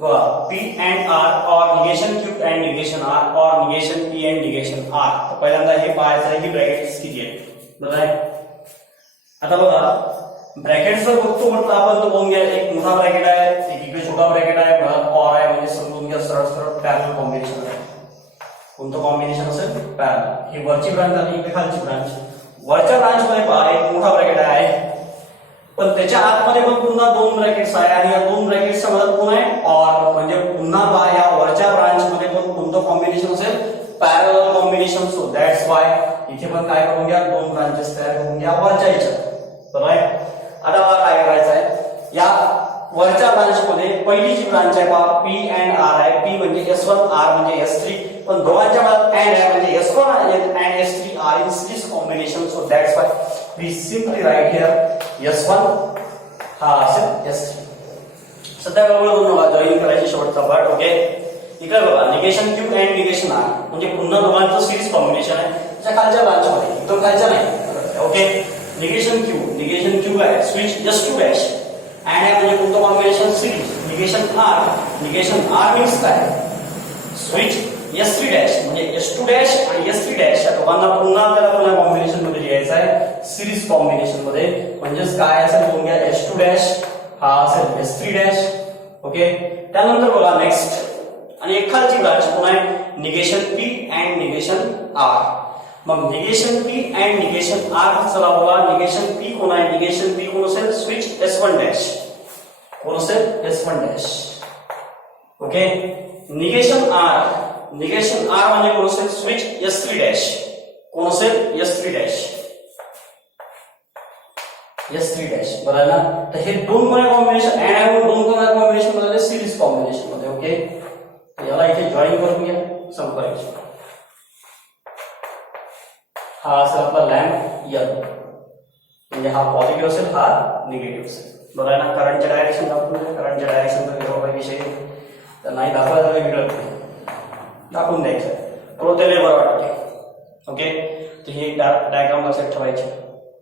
बघा, P and R or negation Q and negation R or negation P and negation R. तर पहिल्यांदा हे पाहायचं आहे की ब्रॅकेट्स किती आहेत. बरं आहे, आता बघा ब्रॅकेट जर बघतो म्हटलं आपण तर बघून घ्या, एक मोठा ब्रॅकेट आहे, एक इकडे छोटा ब्रॅकेट आहे, ऑर आहे, म्हणजे समजून घ्या सरळ सरळ पॅरलल कॉम्बिनेशन आहे. कोणतं कॉम्बिनेशन असेल, पॅरलल. ही वरची ब्रांच आणि इकडे खालची ब्रांच. वरच्या ब्रांच मध्ये पहा एक मोठा ब्रॅकेट आहे, पण त्याच्या आतमध्ये पण पुन्हा दोन ब्रॅकेट्स आहे आणि या दोन ब्रॅकेट्सच्या मध्ये पुन्हा आहे ऑर. म्हणजे पुन्हा पहा या वरच्या ब्रांच मध्ये पण कोणतं कॉम्बिनेशन असेल, parallel combination. So that's why इथे पण काय करून घ्या, दोन ब्रांचेस तयार करून घ्या वरच्या याच्यात. बरोबर आहे, आता मला काय करायचं आहे, या वरच्या ब्रांच मध्ये पहिली जी ब्रांच आहे पहा P and R आहे. P म्हणजे S1, R म्हणजे S3. पण दोघांच्या मध्ये अँड आहे म्हणजे S1 and S3 are in series combination. So that's why we simply write here S1 हा असेल S3. सध्या बरोबर बघा जॉईन करायची शेवटचा पार्ट. ओके, इकडे बघा negation Q and negation R म्हणजे पुन्हा दोघांचं सिरीज कॉम्बिनेशन आहे. त्याच्या खालच्या ब्रांच मध्ये, एकदम खालच्या नाही. ओके, निगेशन Q आहे स्विच S2 डॅश अँड आहे म्हणजे कोणतं combination, series. Negation R means काय, स्विच S3 डॅश म्हणजे S2 डॅश आणि S3 डॅश या दोघांना पुन्हा आपल्याला पुन्हा कॉम्बिनेशन मध्ये लिहायचं आहे, सिरीज कॉम्बिनेशन मध्ये. म्हणजेच काय असेल बघून घ्या, S2 डॅश हा असेल S3 डॅश. ओके, त्यानंतर बघा नेक्स्ट आणि एक खालची ब्रांच कोण आहे negation P and negation R. मग negation P and negation R चला बोला निगेशन P कोण आहे निगेशन P कोण असेल स्विच S1 डॅश कोण असेल S1 dash. Okay negation R म्हणजे कोण असेल स्विच S3 डॅश कोण असेल S3 डॅश बरोबर आहे ना. तर हे दोन मध्ये कॉम्बिनेशन अँड आहे दोन कॉम्बिनेशन मध्ये सिरीज कॉम्बिनेशन मध्ये. ओके याला इथे जॉईन करून घ्या संपर्क. हा असेल आपला लॅम्प L म्हणजे हा पॉझिटिव्ह असेल हा निगेटिव्ह असेल बरोबर आहे ना. करंटच्या डायरेक्शन दाखवून करंटच्या डायरेक्शनचा वेगळा विषय तर नाही दाखवायचा वेगळं दाखवून द्यायचं थोडं त्याला बरं वाटते. ओके तर हे डायग्राम लक्षात ठेवायचे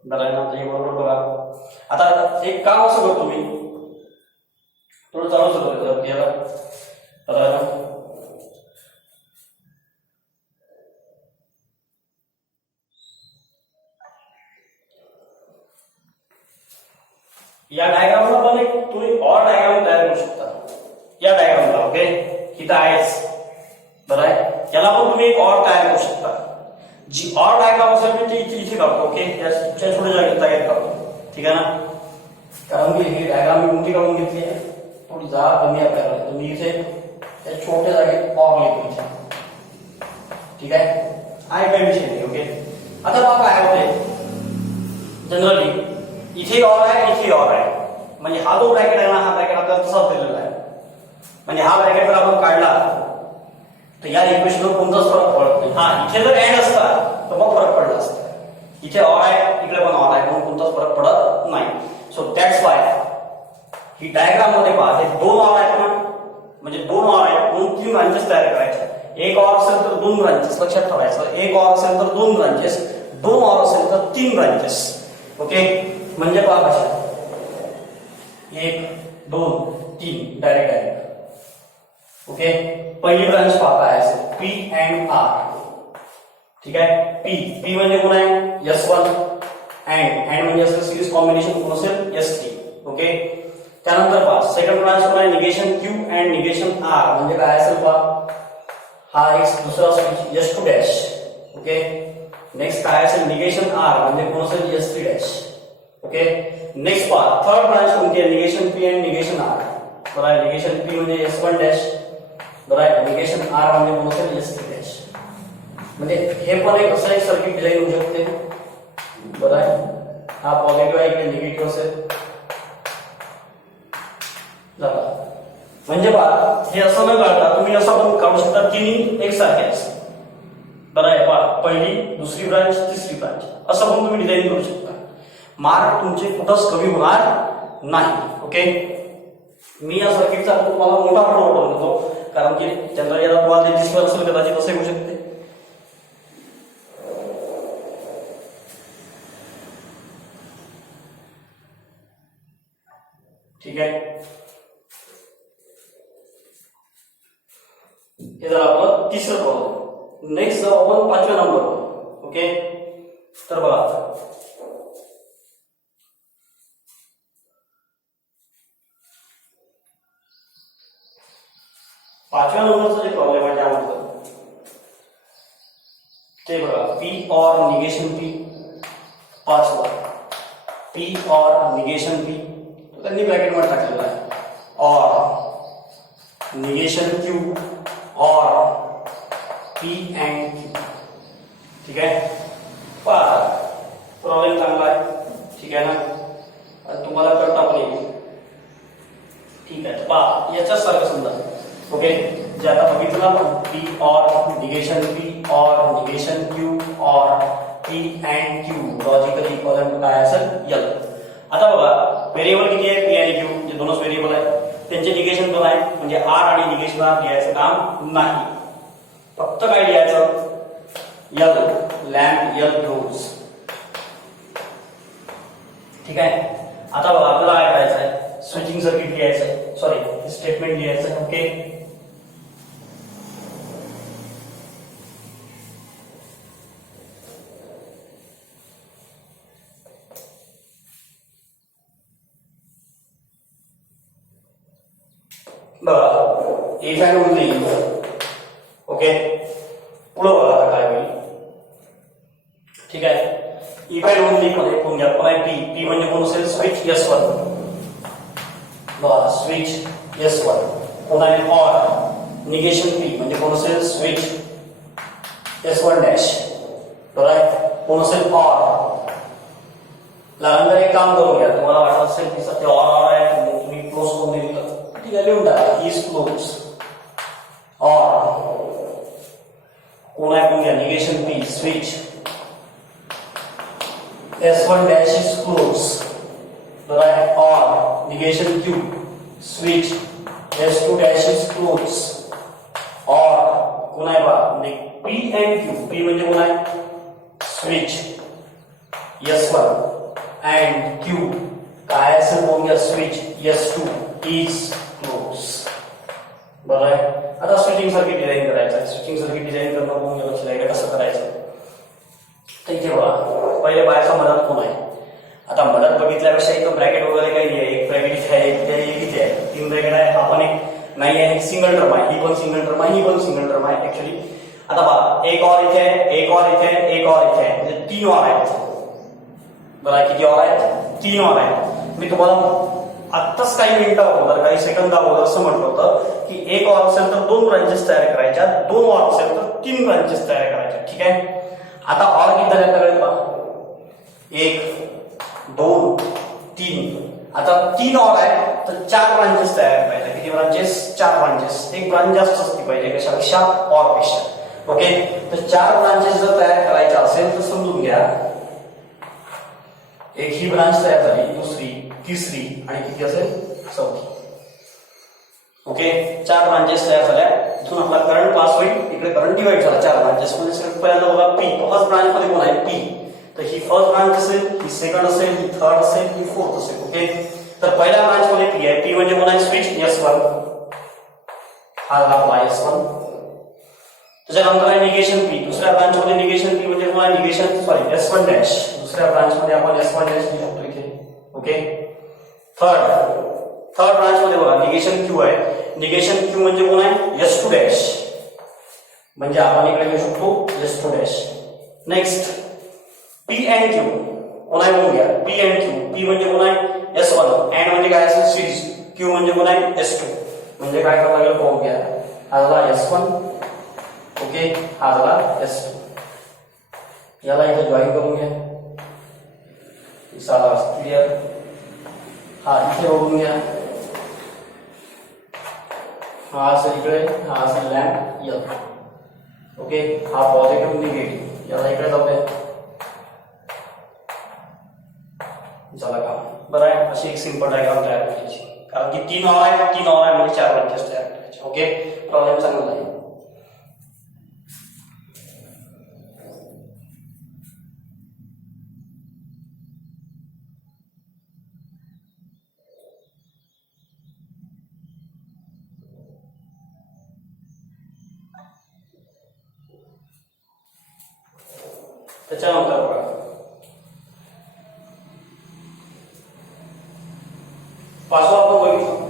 बरं आहे ना. हे बरोबर बघा. आता एक काम असं करतो मी थोडं चालूच होतं याला बरं आहे ना. या डायग्रामला पण एक तुम्ही ऑर डायग्राम तयार करू शकता. या डायग्रामला ओके इथं आहेच बरं आहे. याला पण तुम्ही एक ऑर तयार करू शकता. जी ऑर डायग्राम असेल ती इथे काढतो. ओके या छोट्या जागेत तयार करतो ठीक आहे ना. कारण की ही डायग्राम मी मोठी काढून घेतली आहे थोडी जागा कमी आपल्याला तुम्ही इथे त्या छोट्या जागेत ऑर लिहितो ठीक आहे काही विषय नाही. ओके आता बघा काय होते जनरली इथे ऑर आहे इथे ऑर आहे म्हणजे हा जो ब्रॅकेट आहे ना हा ब्रॅकेट आपल्याला तसाच दिलेला आहे म्हणजे हा ब्रॅकेट जर आपण काढला तर या इक्वेशनवर कोणताच फरक पडत नाही. हा इथे जर अँड असता तर मग फरक पडला असता. इथे ऑर आहे इकडे पण ऑर आहे म्हणून कोणताच फरक पडत नाही. So that's why he diagram मध्ये पहा हे दोन ऑर आहेत ना म्हणजे दोन ऑर आहेत म्हणून तीन ब्रांचेस तयार करायच्या. एक ऑर असेल तर दोन ब्रांचेस लक्षात ठेवायचं. एक ऑर असेल तर दोन ब्रांचेस दोन ऑर असेल तर तीन ब्रांचेस. ओके म्हणजे पहा कशा 1 2 3 डायरेक्ट. ओके पहिली ब्रांच पहा काय असेल P अँड R ठीक आहे. P म्हणजे कोण आहे S1 अँड म्हणजे असेल सिरीज कॉम्बिनेशन कोण असेल S3. ओके त्यानंतर पहा सेकंड ब्रांच कोण आहे negation Q and negation R म्हणजे काय असेल पहा हा एक दुसरा switch S2 dash. Okay next काय असेल निगेशन R म्हणजे कोण असेल S3 डॅश. ओके नेक्स्ट पहा थर्ड ब्रांच कोणती आहे negation P and negation R बरं आहे. निगेशन P म्हणजे S1 डॅश बरं आहे. निगेशन R म्हणजे कोण असेल S3 डॅश. म्हणजे हे पण एक असं एक सर्किट डिझाइन होऊ शकते बरं आहे. हा पॉझिटिव्ह आहे की निगेटिव्ह असेल म्हणजे पहा हे असं न काढता तुम्ही असं पण काढू शकता तिन्ही एकसारखेच बरं आहे. पहा पहिली दुसरी ब्रांच तिसरी ब्रांच असं पण तुम्ही डिझाइन करू शकता. मार्क तुमचे कुठंच कमी होणार नाही. ओके मी या सर्किटचा तुम्हाला मोठा फोटो बनवतो कारण की जनरल याला तुम्हाला दिसलं असेल कदाचित असं होऊ शकते. ठीक आहे हे जर आपलं तिसरं प्रॉब्लेम. नेक्स्ट जाऊ आपण पाचव्या नंबरवर. ओके तर बघा पाचव्या नंबरचा जे प्रॉब्लेम आहे त्यामध्ये ते बघा P और निगेशन P पाचवा P और निगेशन P तो त्यांनी ब्रॅकेट मध्ये टाकलेला आहे और निगेशन Q और P अँड Q. ठीक आहे पहा प्रॉब्लेम चांगला आहे ठीक आहे ना तुम्हाला करता पण येईल. ठीक आहे पहा याच्याच सारखं समजा. ओके जे आता बघितलं आपण P और निगेशन P और निगेशन Q और P and Q logically equivalent काय असेल L. आता बघा व्हेरिएबल किती आहे P आणि Q जे दोनच व्हेरिएबल आहेत त्यांचे निगेशन पण आहे म्हणजे R आणि निगेशन R लिहायचं काम नाही. फक्त काय लिहायचं L लॅम्प L ग्रोज. ठीक आहे आता बघा आपल्याला काय करायचं आहे स्विचिंग सर्किट लिहायचं आहे सॉरी स्टेटमेंट लिहायचं आहे. ओके बघा इफ अँड ओनली ओके पुढं बघा आता काय होईल ठीक आहे इफ अँड ओनली मध्ये कोण घ्या कोण आहे पी पी म्हणजे कोण असेल स्विच S1 बघा स्विच S1 कोण आहे ऑर निगेशन पी म्हणजे कोण असेल स्विच S1 डॅश बरोबर आहे कोण असेल ऑर लागणार एक काम करून घ्या तुम्हाला वाटत असेल की सध्या ऑर आहे तुम्ही क्लोज करून दिलं ठीक आहे लिहून टाका इज क्लोज ऑर कोण आहे पण घ्या negation P switch S1 dash is close right or negation Q switch S2 dash is close or कोण आहे बा P and Q P म्हणजे कोण आहे switch S1 and Q काय असेल कोण घ्या switch S2 is close बरं आहे आता स्विचिंग सर्किट डिझाइन करायचं स्विचिंग सर्किट डिझाइन करणं कोण लक्ष द्यायचं कसं करायचं तर इथे बघा पहिले बाहेरचा मदत कोण आहे आता मदत बघितल्यापेक्षा इथं ब्रॅकेट वगैरे काही नाही एक ब्रॅकेट इथे आहे इथे आहे तीन ब्रॅकेट आहे हा पण एक नाही आहे सिंगल टर्म आहे ही पण सिंगल टर्म आहे ही पण सिंगल टर्म आहे ऍक्च्युली आता बघा एक और इथे आहे एक और इथे आहे एक और इथे आहे म्हणजे तीन और आहेत बरं किती और आहेत तीन और आहेत मी तुम्हाला आत्ताच काही मिनिटं अगोदर काही सेकंद अगोदर असं म्हटलं होतं की एक और असेल तर दोन ब्रांचेस तयार करायच्या दोन और असेल तर तीन ब्रांचेस तयार करायच्या ठीक आहे आता और किती झाले आपल्याकडे पहा एक दोन तीन आता तीन और आहे तर चार ब्रांचेस तयार करायच्या किती ब्रांचेस चार ब्रांचेस एक ब्रांच जास्त असती पाहिजे कशापेक्षा और पेक्षा ओके तर चार ब्रांचेस जर तयार करायच्या असेल तर समजून घ्या एक ही ब्रांच तयार झाली दुसरी तिसरी आणि किती असेल चौथी ओके चार ब्रांचेस तयार झाल्या इथून आपला करंट पास होईल इकडे करंट डिवाइड झाला चार ब्रांचेस मध्ये पहिल्यांदा बघा पी फर्स्ट ब्रांच मध्ये कोण आहे पी तर ही फर्स्ट ब्रांच असेल ही सेकंड असेल ही थर्ड असेल ही फोर्थ असेल ओके तर पहिल्या ब्रांच मध्ये पी आहे पी म्हणजे कोण आहे स्विच S1 हा झाला आपला S1 त्याच्यानंतर आहे निगेशन पी दुसऱ्या ब्रांच मध्ये निगेशन पी म्हणजे कोण आहे निगेशन सॉरी S1 डॅश दुसऱ्या ब्रांच मध्ये आपण S1 डॅश लिहू शकतो इथे ओके थर्ड ब्रांच मध्ये बघा निगेशन क्यू आहे निगेशन क्यू म्हणजे कोण आहे S2 डॅश म्हणजे आपण इकडे लिहू शकतो S2 dash next P and Q कोण आहे बघूया P and Q P म्हणजे कोण आहे S1 and म्हणजे काय असेल स्विच Q म्हणजे कोण आहे S2 म्हणजे काय करावं लागेल बघूया हा झाला S1 ओके हा झाला S2 याला इथे जॉईन करून घ्या साला क्लियर हा इथे बघून घ्या हा असेल इकडे हा असेल लॅम्प L ओके हा पॉझिटिव्ह निगेटिव्ह याला इकडे जाऊ द्या झाला का बरं आहे अशी एक सिंपल डायग्राम तयार करायची कारण की तीन और आहे म्हणजे चार ब्रांचेस तयार करायचे ओके प्रॉब्लेम चांगला आहे त्याच्यानंतर बघा पाचवा आपण बघितलं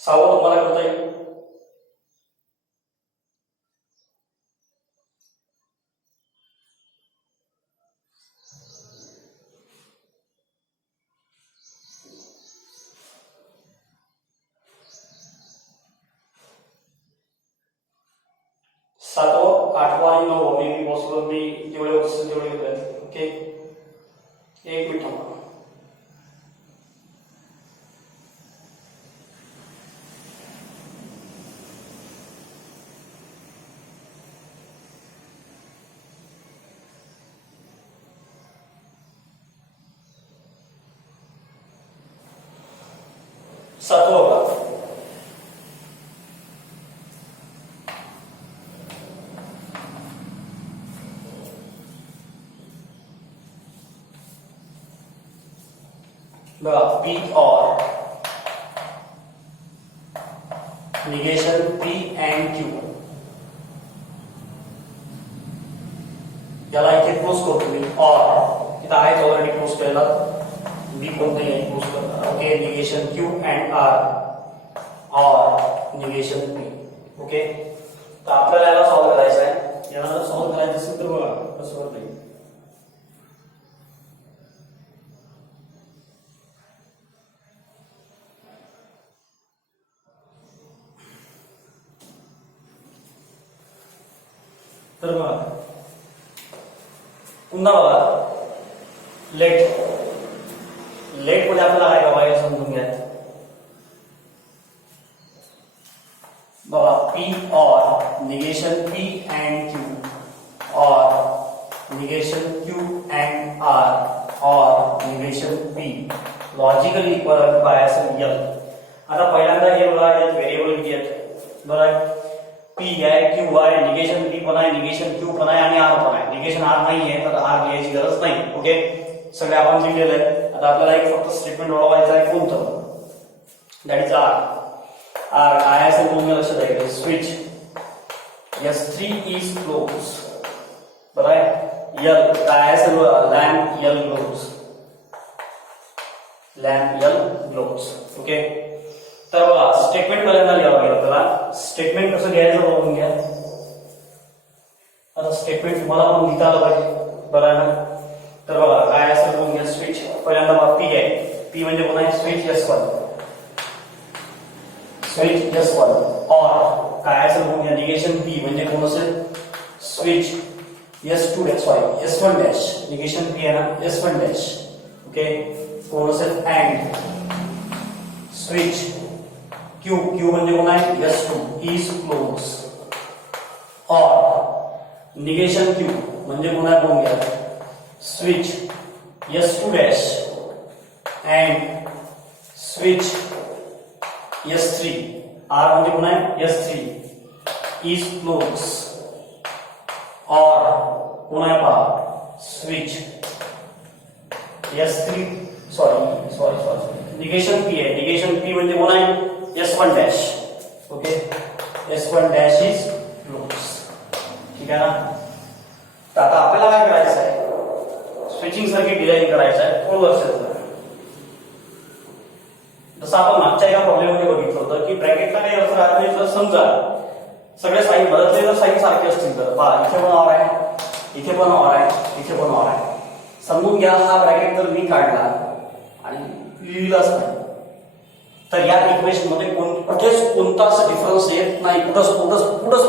सहावं तुम्हाला करता येईल सातवं आठवं आणि नववं मे बी पॉसिबल मी जेवढे होत असेल तेवढे घेतले ओके एक मिनिट थांबा सातवं बघा P or negation P and Q याला इथे क्लोज करतो मी और इथं आहे ऑलरेडी क्लोज केलेला बी कोणतेही क्लोज करता okay negation Q and R or negation P. Okay तर आपल्याला याला सॉल्व्ह करायचं आहे. याला जर सॉल्व्ह करायचं असेल तर बघा कसं होत आहे. तर बघा पुन्हा बघा लेट मध्ये आपल्याला काय करायचं समजून घ्या. बघा पी और निगेशन पी अँड क्यू और negation Q and R or negation P logically equal bye असेल एल. आता पहिल्यांदा हे बघा यात व्हेरिएबल किती आहेत बरोबर. पी आहे क्यू आहे निगेशन पी पण आहे निगेशन क्यू पण आहे आणि आर पण आहे. निगेशन आर नाही आहे तर आर लिहायची गरज नाही. ओके सगळे आपण लिहिलेलं आहे. आता आपल्याला एक फक्त स्टेटमेंट ओळखायचं आहे कोणतं दॅट इज आर. आर काय असेल तुम्ही लक्षात आहे स्विच S3 इज क्लोज बरोबर आहे. एल काय असेल lamp L glows lamp L glows. Okay तर बघा स्टेटमेंट पहिल्यांदा लिहावं लागेल आपल्याला. स्टेटमेंट कसं घ्यायचं बघून घ्या. आता स्टेटमेंट तुम्हाला पण लिहिता आलं पाहिजे बरोबर ना. तर बघा काय असेल बघून घ्या. स्विच पहिल्यांदा बघा पी आहे. पी म्हणजे कोण आहे स्विच S1 स्विच S1 और काय असेल बघून घ्या निगेशन पी म्हणजे कोण असेल switch S2 S1 dash negation P आहे ना S1 डॅश. ओके कोण असेल अँड स्विच क्यू म्हणजे कोण आहे S2 is close or negation Q म्हणजे कोण आहे बघून घ्या switch S2 dash and switch S3 R म्हणजे कोण आहे S3 इज क्लोज और कोण आहे पहा switch S3 sorry negation P आहे. निगेशन पी म्हणजे कोण आहे S1 dash. Okay S1 dash is close. ठीक आहे ना. तर आता आपल्याला काय करायचं आहे स्विचिंग सर्किट डिझाइन करायचं आहे. थोडं लक्षात घ्या. जसं आपण मागच्या एका प्रॉब्लेम मध्ये बघितलं होतं की ब्रॅकेटला काही अर्थ राहत नाही. तर समजा सगळे साईन बदलले तर साईन सारखे असतील तर पहा इथे पण ऑर आहे इथे पण ऑर आहे इथे पण ऑर आहे. समजून घ्या हा ब्रॅकेट जर मी काढला आणि लिहिलाच नाही तर या इक्वेशन मध्ये कुठेच कोणताच डिफरन्स येत नाही. कुठंच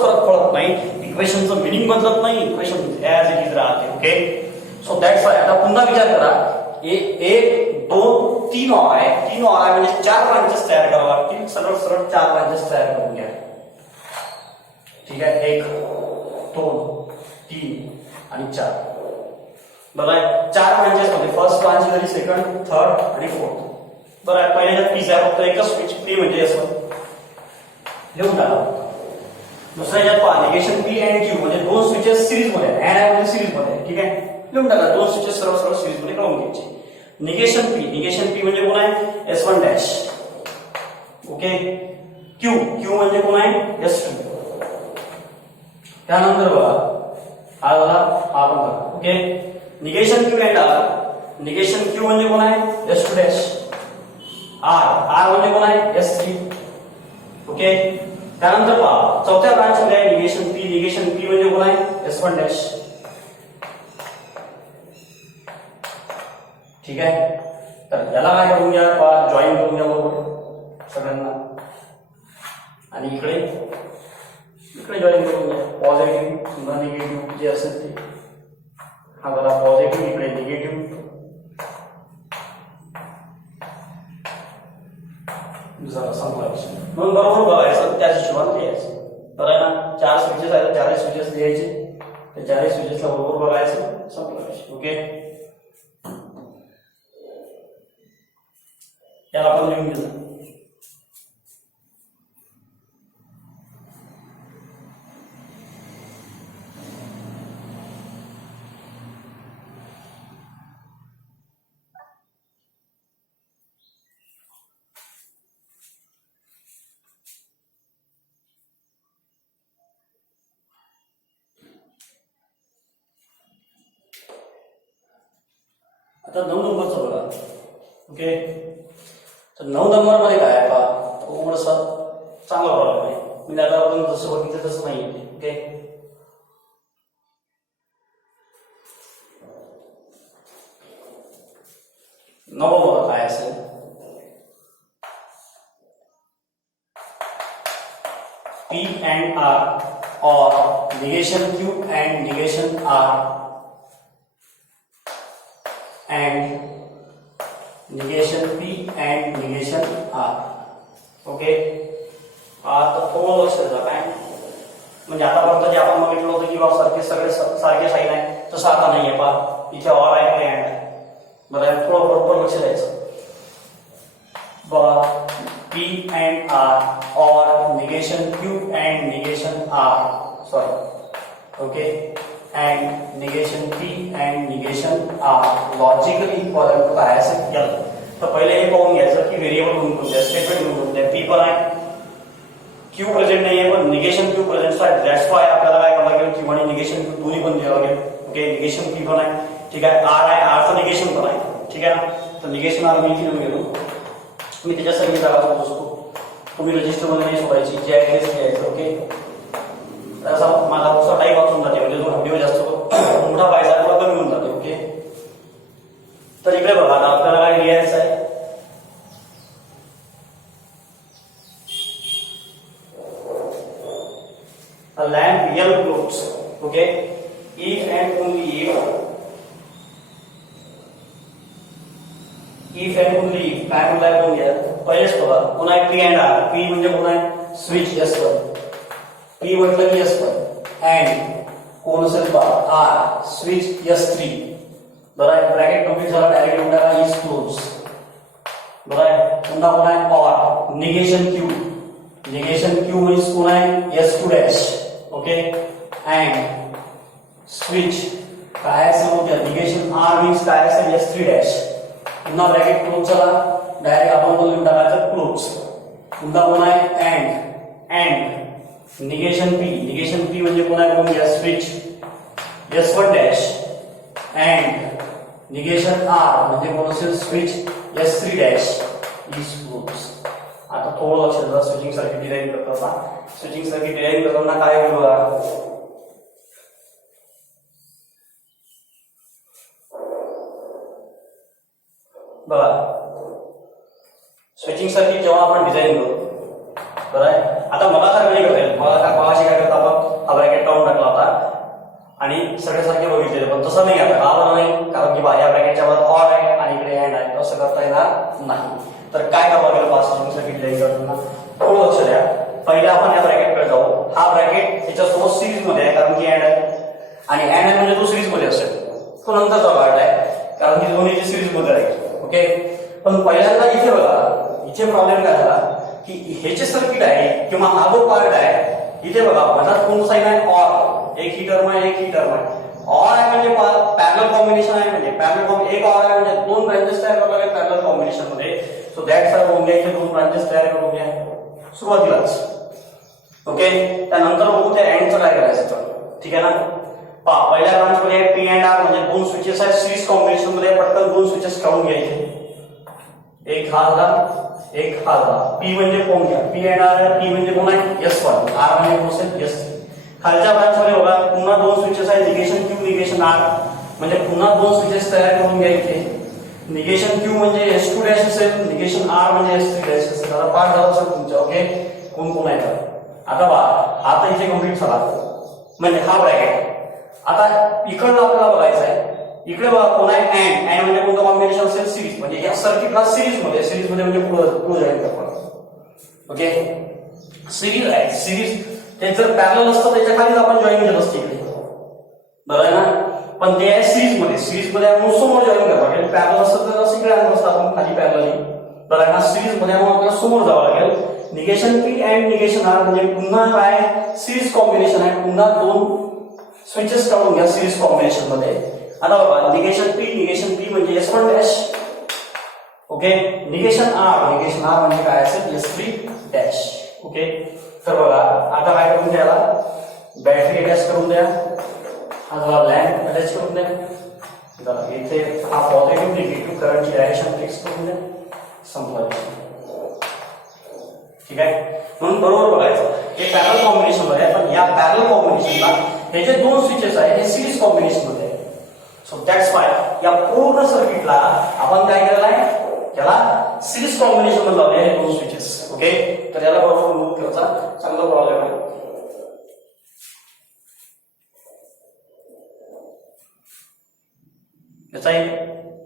फरक पडत नाही. इक्वेशनचं मिनिंग बदलत नाही. इक्वेशन ऍज इट इज राहते. ओके सो दॅट्स वाय आता पुन्हा विचार करा. एक दोन तीन ऑर आहे म्हणजे 4 ब्रांचेस तयार करावे लागतील. सरळ 4 ब्रांचेस तयार करून घ्या. ठीक आहे 1 2 3 आणि 4 बरोबर आहे. 4 ब्रांचेस मध्ये फर्स्ट ब्रांच झाली सेकंड थर्ड आणि फोर्थ बरोबर आहे. पहिल्याच्या पीस आहे फक्त एकच स्विच पी म्हणजे S1 लिहून टाका. दुसऱ्याच्यात पहा निगेशन पी अँड क्यू म्हणजे 2 स्विचेस सिरीज मध्ये अँड आहे म्हणजे सिरीज मध्ये. ठीक आहे लिहून टाका. 2 स्विचेस सरळ सिरीज मध्ये करून घ्यायचे. निगेशन पी म्हणजे कोण आहे S1 डॅश. ओके क्यू म्हणजे कोण आहे S2. त्यानंतर बघा हा बघा हा पण बघा. Okay negation Q and R. Negation Q म्हणजे कोण आहे S2 डॅश. आर म्हणजे कोण आहे S3. ओके त्यानंतर पहा चौथ्या ब्रांच मध्ये आहे निगेशन पी म्हणजे कोण आहे S1 डॅश. ठीक आहे तर याला काय करून घ्या पहा जॉईन करून घ्या बरोबर सगळ्यांना आणि इकडे जॉईन करून घ्या. पॉझिटिव्ह किंवा निगेटिव्ह जे असेल ते हा जरा पॉझिटिव्ह इकडे निगेटिव्ह जरा समजायचं म्हणून बरोबर बघायचं त्याच हिशोबाने लिहायचं. बरं ना 4 स्विचेस आहेत 4 स्विचेस लिहायचे. त्या 4 स्विचेसला बरोबर बघायचं संपलं. ओके याला आपण लिहून घेऊ. आता 9 नंबरचं बघा. ओके तर 9 नंबर मध्ये काय आहे पहा, थोडसा चांगला प्रॉब्लेम आहे. म्हणजे आता आपण जसं बघितलं तसं नाही. ओके, 9 बघा काय असेल. P and R or negation Q and negation R and negation P and negation R. Okay, आता थोडं लक्ष द्या. काय म्हणजे आतापर्यंत जे आपण बघितलं होतं की बाबा सारखे सगळे सारखे साईन आहे, तसं आता नाहीये. पहा इथे ऑर आहे, इथे अँड आहे. बरं, थोडं बरोबर लक्ष द्यायचं. बघा, P and R or negation Q and negation R, sorry, okay, and negation P and negation R logically equivalent to काय असेल L. तर पहिले हे पाहून घ्यायचं की व्हेरिएबल म्हणून कोणते, स्टेटमेंट म्हणून कोणते. P पण आहे, Q प्रेझेंट नाहीये, पण निगेशन Q प्रेझेंट आहे. दॅट्स वाय आपल्याला काय करावं लागेल, Q आणि निगेशन Q दोन्ही पण द्यावं लागेल. ओके, निगेशन P पण आहे, ठीक आहे. R आहे, R चं निगेशन पण आहे, ठीक आहे. तर निगेशन R मी लिहून गेलो. मी त्याच्यासाठी जागा बसतो. तुम्ही रजिस्टर मध्ये नाही सोडायची, जे ऍड्रेस घ्यायचं. ओके, त्याचा माझा दुसरा टाईप वाचून जाते, म्हणजे जो व्हिडिओ जास्त मोठा पाहिजे किंवा कमी होऊन जाते. ओके, तर इकडे बघा, आता आपल्याला काय लिहायचं आहे. A lamp L floats. Okay, if and only if and only if काय म्हणलाय बघून घ्या. पहिलेच बघा, पुन्हा P and R. P म्हणजे पुन्हा स्विच S1, P म्हटलं की S1, अँड कोण असेल बा R स्विच S3. बरं आहे, ब्रॅकेट कम्प्लीट झाला, डायरेक्ट लिहून टाका इज क्लोज. बरं आहे, पुन्हा कोण आहे or negation Q. Negation Q म्हणजे कोण आहे S2 dash. Okay, and switch काय समजूया, निगेशन R मीन्स काय असेल S3 डॅश. पुन्हा ब्रॅकेट क्लोज झाला, डायरेक्ट आपण लिहून टाकायचं क्लोज. पुन्हा कोण आहे and negation P. Negation P म्हणजे कोण आहे बघूया, switch S1 dash and negation R म्हणजे कोण असेल switch S3 dash is close. आता थोडं लक्ष द्या, स्विचिंग सर्किट डिझाइन करताना. स्विचिंग सर्किट डिझाइन करताना काय होईल बघा, बघा स्विचिंग सर्किट जेव्हा आपण डिझाइन करू, बरं आहे. आता मला तर नाही कळेल, मगाशी काय करता आपण हा ब्रॅकेट काढून टाकला होता आणि सारखे बघितले, पण तसं नाही. आता का बरं नाही, कारण की या ब्रॅकेटच्या वर ऑर आहे आणि इकडे अँड आहे, असं करता येणार नाही. तर काय करावं लागेल पास स्विचिंग सर्किट डिझाइन करताना, थोडं लक्ष द्या. पहिले आपण या ब्रॅकेटकडे जाऊ. हा ब्रॅकेट त्याच्यासोबत सिरीज मध्ये आहे, कारण की अँड आहे, आणि अँड आहे म्हणजे तो सिरीज मध्ये असेल. तो नंतरचा पार्ट आहे, कारण की दोन्ही सिरीज मध्ये आहे. ओके, पण पहिल्यांदा इथे बघा, इथे प्रॉब्लेम काय झाला की हे जे सर्किट आहे किंवा हा जो पार्ट आहे, इथे बघा मधात कोणतं साइन आहे ऑर. एक ही टर्म आहे, एक ही टर्म आहे. ऑर आहे म्हणजे पॅरलल कॉम्बिनेशन आहे, म्हणजे पॅरलल एक ऑर आहे म्हणजे दोन ब्रांचेस तयार करावे लागेल पॅरलल कॉम्बिनेशन मध्ये. सो दॅट्स आर ओनली इथे दोन ब्रांचेस तयार करून घ्या सुरुवातीलाच. ओके, त्यानंतर बघू त्या अँडचं काय करायचं तर, ठीक आहे ना. पहा, पहिल्या ब्रांच मध्ये P and R म्हणजे दोन स्विचेस आहेत सिरीज कॉम्बिनेशन मध्ये. पटकन दोन स्विचेस काढून घ्यायचे. एक हा झाला, एक हा झाला. P म्हणजे कोण घ्या, P and R. P म्हणजे कोण आहे S1, R म्हणजे कोण असेल S3. खालच्या ब्रांच मध्ये बघा, पुन्हा दोन स्विचेस आहेत, निगेशन Q निगेशन R, म्हणजे पुन्हा दोन स्विचेस तयार करून घ्यायचे. निगेशन Q म्हणजे S2 डॅश असेल, निगेशन R म्हणजे S3 डॅश असेल. आता पार्ट झाला असेल तुमच्या. ओके, कोण कोण आहे. आता पहा, आता इथे कम्प्लीट झाला म्हणजे हा ब्रॅकेट. आता इकडनं आपल्याला बघायचं आहे, इकडे बघा कोण आहे अँड. अँड म्हणजे कोणतं कॉम्बिनेशन असेल सिरीज, म्हणजे या सर्किटला सिरीज मध्ये म्हणजे पुढे जॉईन करतो. ओके, सिरीज आहे, सिरीज ते जर पॅरलल असतं त्याच्या खालीच आपण जॉईन केलं असतं इकडे, बरं आहे ना. पण ते आहे सिरीज मध्ये आपण समोर जॉईन करतो. पॅरलल असतं तर असं इकडे आणलं असतं आपण खाली पॅरलली, बरं आहे ना. सिरीज मध्ये आपल्याला समोर जावं लागेल. Negation P and negation R म्हणजे पुन्हा काय सिरीज कॉम्बिनेशन आहे, पुन्हा दोन स्विचेस काढून घ्या सिरीज कॉम्बिनेशन मध्ये. आता बघा, निगेशन P म्हणजे S1 dash. Okay, negation R म्हणजे काय असेल S3 डॅश. ओके, तर बघा आता काय करून द्यायला, बॅटरी अटॅच करून द्या, हा लॅम्प अटॅच करून द्या. इथे हा पॉझिटिव्ह निगेटिव्ह करंटची डायरेक्शन फिक्स करून द्या. संपला. ठीक आहे. म्हणून बरोबर बघायचं हे पॅरल कॉम्बिनेशन मध्ये आहे, पण या पॅरल कॉम्बिनेशनला हे जे दोन स्विचेस आहेत हे सिरीज कॉम्बिनेशन मध्ये आहे. सो दॅट्स वाय या पूर्ण सर्किटला आपण काय केलेलं आहे, याला सिरीज कॉम्बिनेशन मध्ये लावले आहे दोन स्विचेस. ओके, तर याला बरोबर लूप ठेवायचा, चांगला प्रॉब्लेम आहे. याचा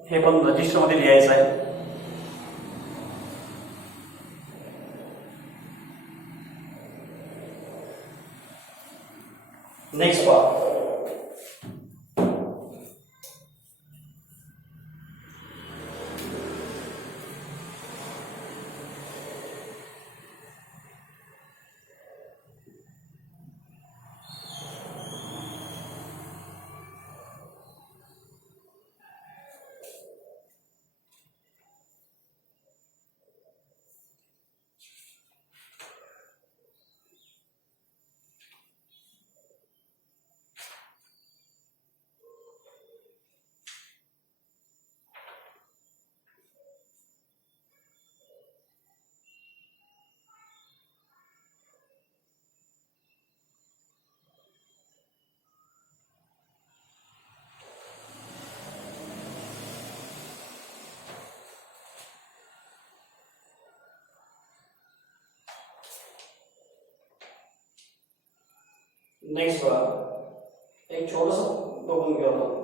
हे पण रजिस्टर मध्ये लिहायचं आहे. नेक्स्ट पार्ट, नेक्स्ट एक छोटस बघून घेऊ आपण.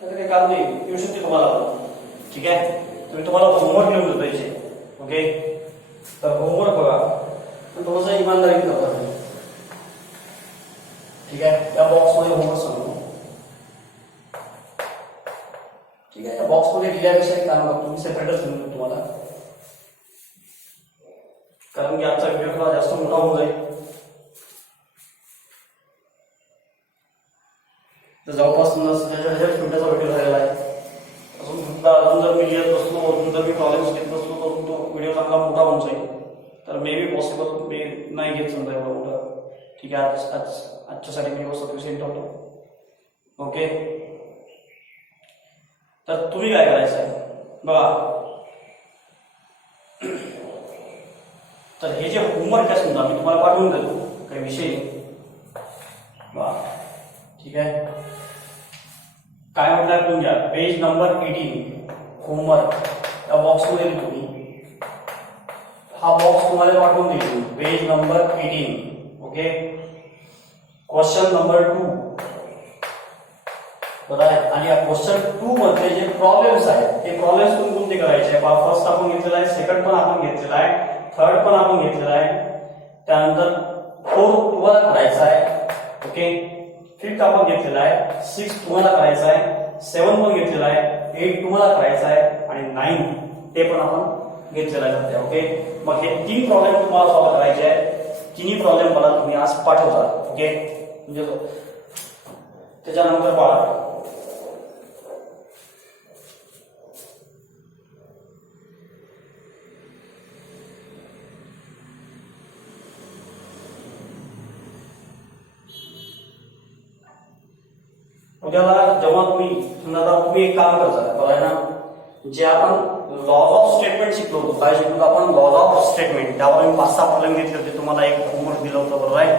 काही काम नाही, येऊ शकते तुम्हाला. ठीक आहे, तुम्ही तुम्हाला होमवर्क लिहून देतो याचे. ओके, तर होमवर्क बघा, पण थोडंसं इमानदारी करता. ठीक आहे, या बॉक्स मध्ये होमवर्क सांगतो. ठीक आहे, या बॉक्स मध्ये लिहिल्यापेक्षा एक काम करतो मी, सेपरेटच लिहून देतो तुम्हाला, कारण की आजचा व्हिडिओ थोडा जास्त मोठा होऊन जाईल. तर जवळपास छोट्याचा व्हिडिओ झालेला आहे. अजून जर मी लिहित बसलो, अजून जर मी प्रॉब्लेम्स घेत बसलो तर तो व्हिडिओ चांगला मोठा होऊन जाईल. तर मे बी पॉसिबल मी नाही घेत समजा एवढा मोठा. ठीक आहे, आजच्यासाठी मी सफिशियंट होतो. ओके, तर तुम्ही काय करायचं आहे बघा. तर हे जे होमवर्क आहे समजा मी तुम्हाला पाठवून देतो काही विषय. ठीक आहे, काय म्हटलं ऐकून घ्या. पेज नंबर 18 होमवर्क या बॉक्स मध्ये तुम्ही हा बॉक्स तुम्हाला पाठवून देईल. Page number 18. Okay, question number 2 बरोबर आहे. आणि या क्वेश्चन 2 मध्ये जे प्रॉब्लेम्स आहेत ते प्रॉब्लेम्स कोणते करायचे आहे. फर्स्ट आपण घेतलेला आहे, सेकंड पण आपण घेतलेला आहे, थर्ड पण आपण घेतलेला आहे, त्यानंतर 4 तुम्हाला करायचा आहे. ओके, 5th आपण घेतलेला आहे, 6 तुम्हाला करायचा आहे, 7 पण घेतलेला आहे, 8 तुम्हाला करायचा आहे आणि 9 ते पण आपण घेतलेला आहे. ओके, मग हे 3 प्रॉब्लेम तुम्हाला सॉल्व्ह करायचे आहे. तिन्ही प्रॉब्लेम मला तुम्ही आज पाठवता. ओके, म्हणजे त्याच्यानंतर पहा उद्याला जेव्हा तुम्ही एक काम करता बघा ना, जे आपण लॉज ऑफ स्टेटमेंट शिकलो होतो. काय शिकलो आपण? Laws of statement. त्यावर मी 5-6 प्रॉब्लेम घेतले होते, तुम्हाला एक होमवर्क दिलं होतं बरोबर आहे.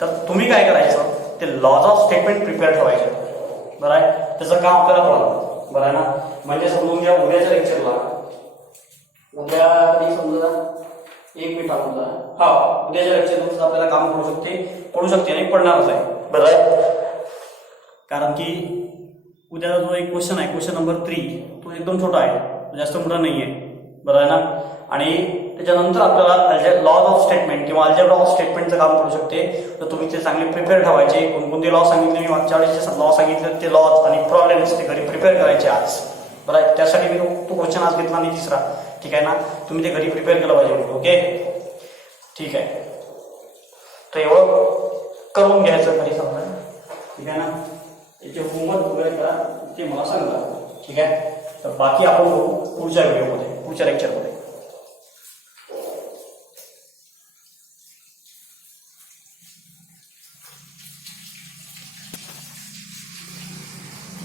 तर तुम्ही काय करायचं, ते लॉज ऑफ स्टेटमेंट प्रिपेअर ठेवायचे बरोबर आहे. त्याचं काम आपल्याला कळलं बरं आहे ना. म्हणजे समजून घ्या उद्याच्या लेक्चरला, उद्या कधी समजा 1 मिनिट थांबला. हा, उद्याच्या लेक्चरला आपल्याला काम पडू शकते आणि पडणारच आहे बरं आहे. कारण की उद्याचा जो एक क्वेश्चन आहे, क्वेश्चन नंबर 3, तो एकदम छोटा आहे, जास्त मोठा नाही आहे बरं आहे ना. आणि त्याच्यानंतर आपल्याला लॉज ऑफ स्टेटमेंट किंवा अल्जेब्रा ऑफ स्टेटमेंटचं काम पडू शकते. तर तुम्ही ते चांगले प्रिपेअर ठेवायचे. कोणकोणते लॉ सांगितले मी मागच्या वेळेस, जे लॉ सांगितले ते लॉज आणि प्रॉब्लेम्स ते घरी प्रिपेअर करायचे आज बरं आहे. त्यासाठी मी तो क्वेश्चन आज घेतला आणि 3रा. ठीक आहे ना, तुम्ही ते घरी प्रिपेअर केलं पाहिजे. ओके, ठीक आहे. तर एवढं करून घ्यायचं घरी समजा. ठीक आहे ना, याचे होमवर्क वगैरे करा, ते मला सांगा. ठीक आहे, तर बाकी आपण पुढच्या व्हिडिओमध्ये, पुढच्या लेक्चरमध्ये.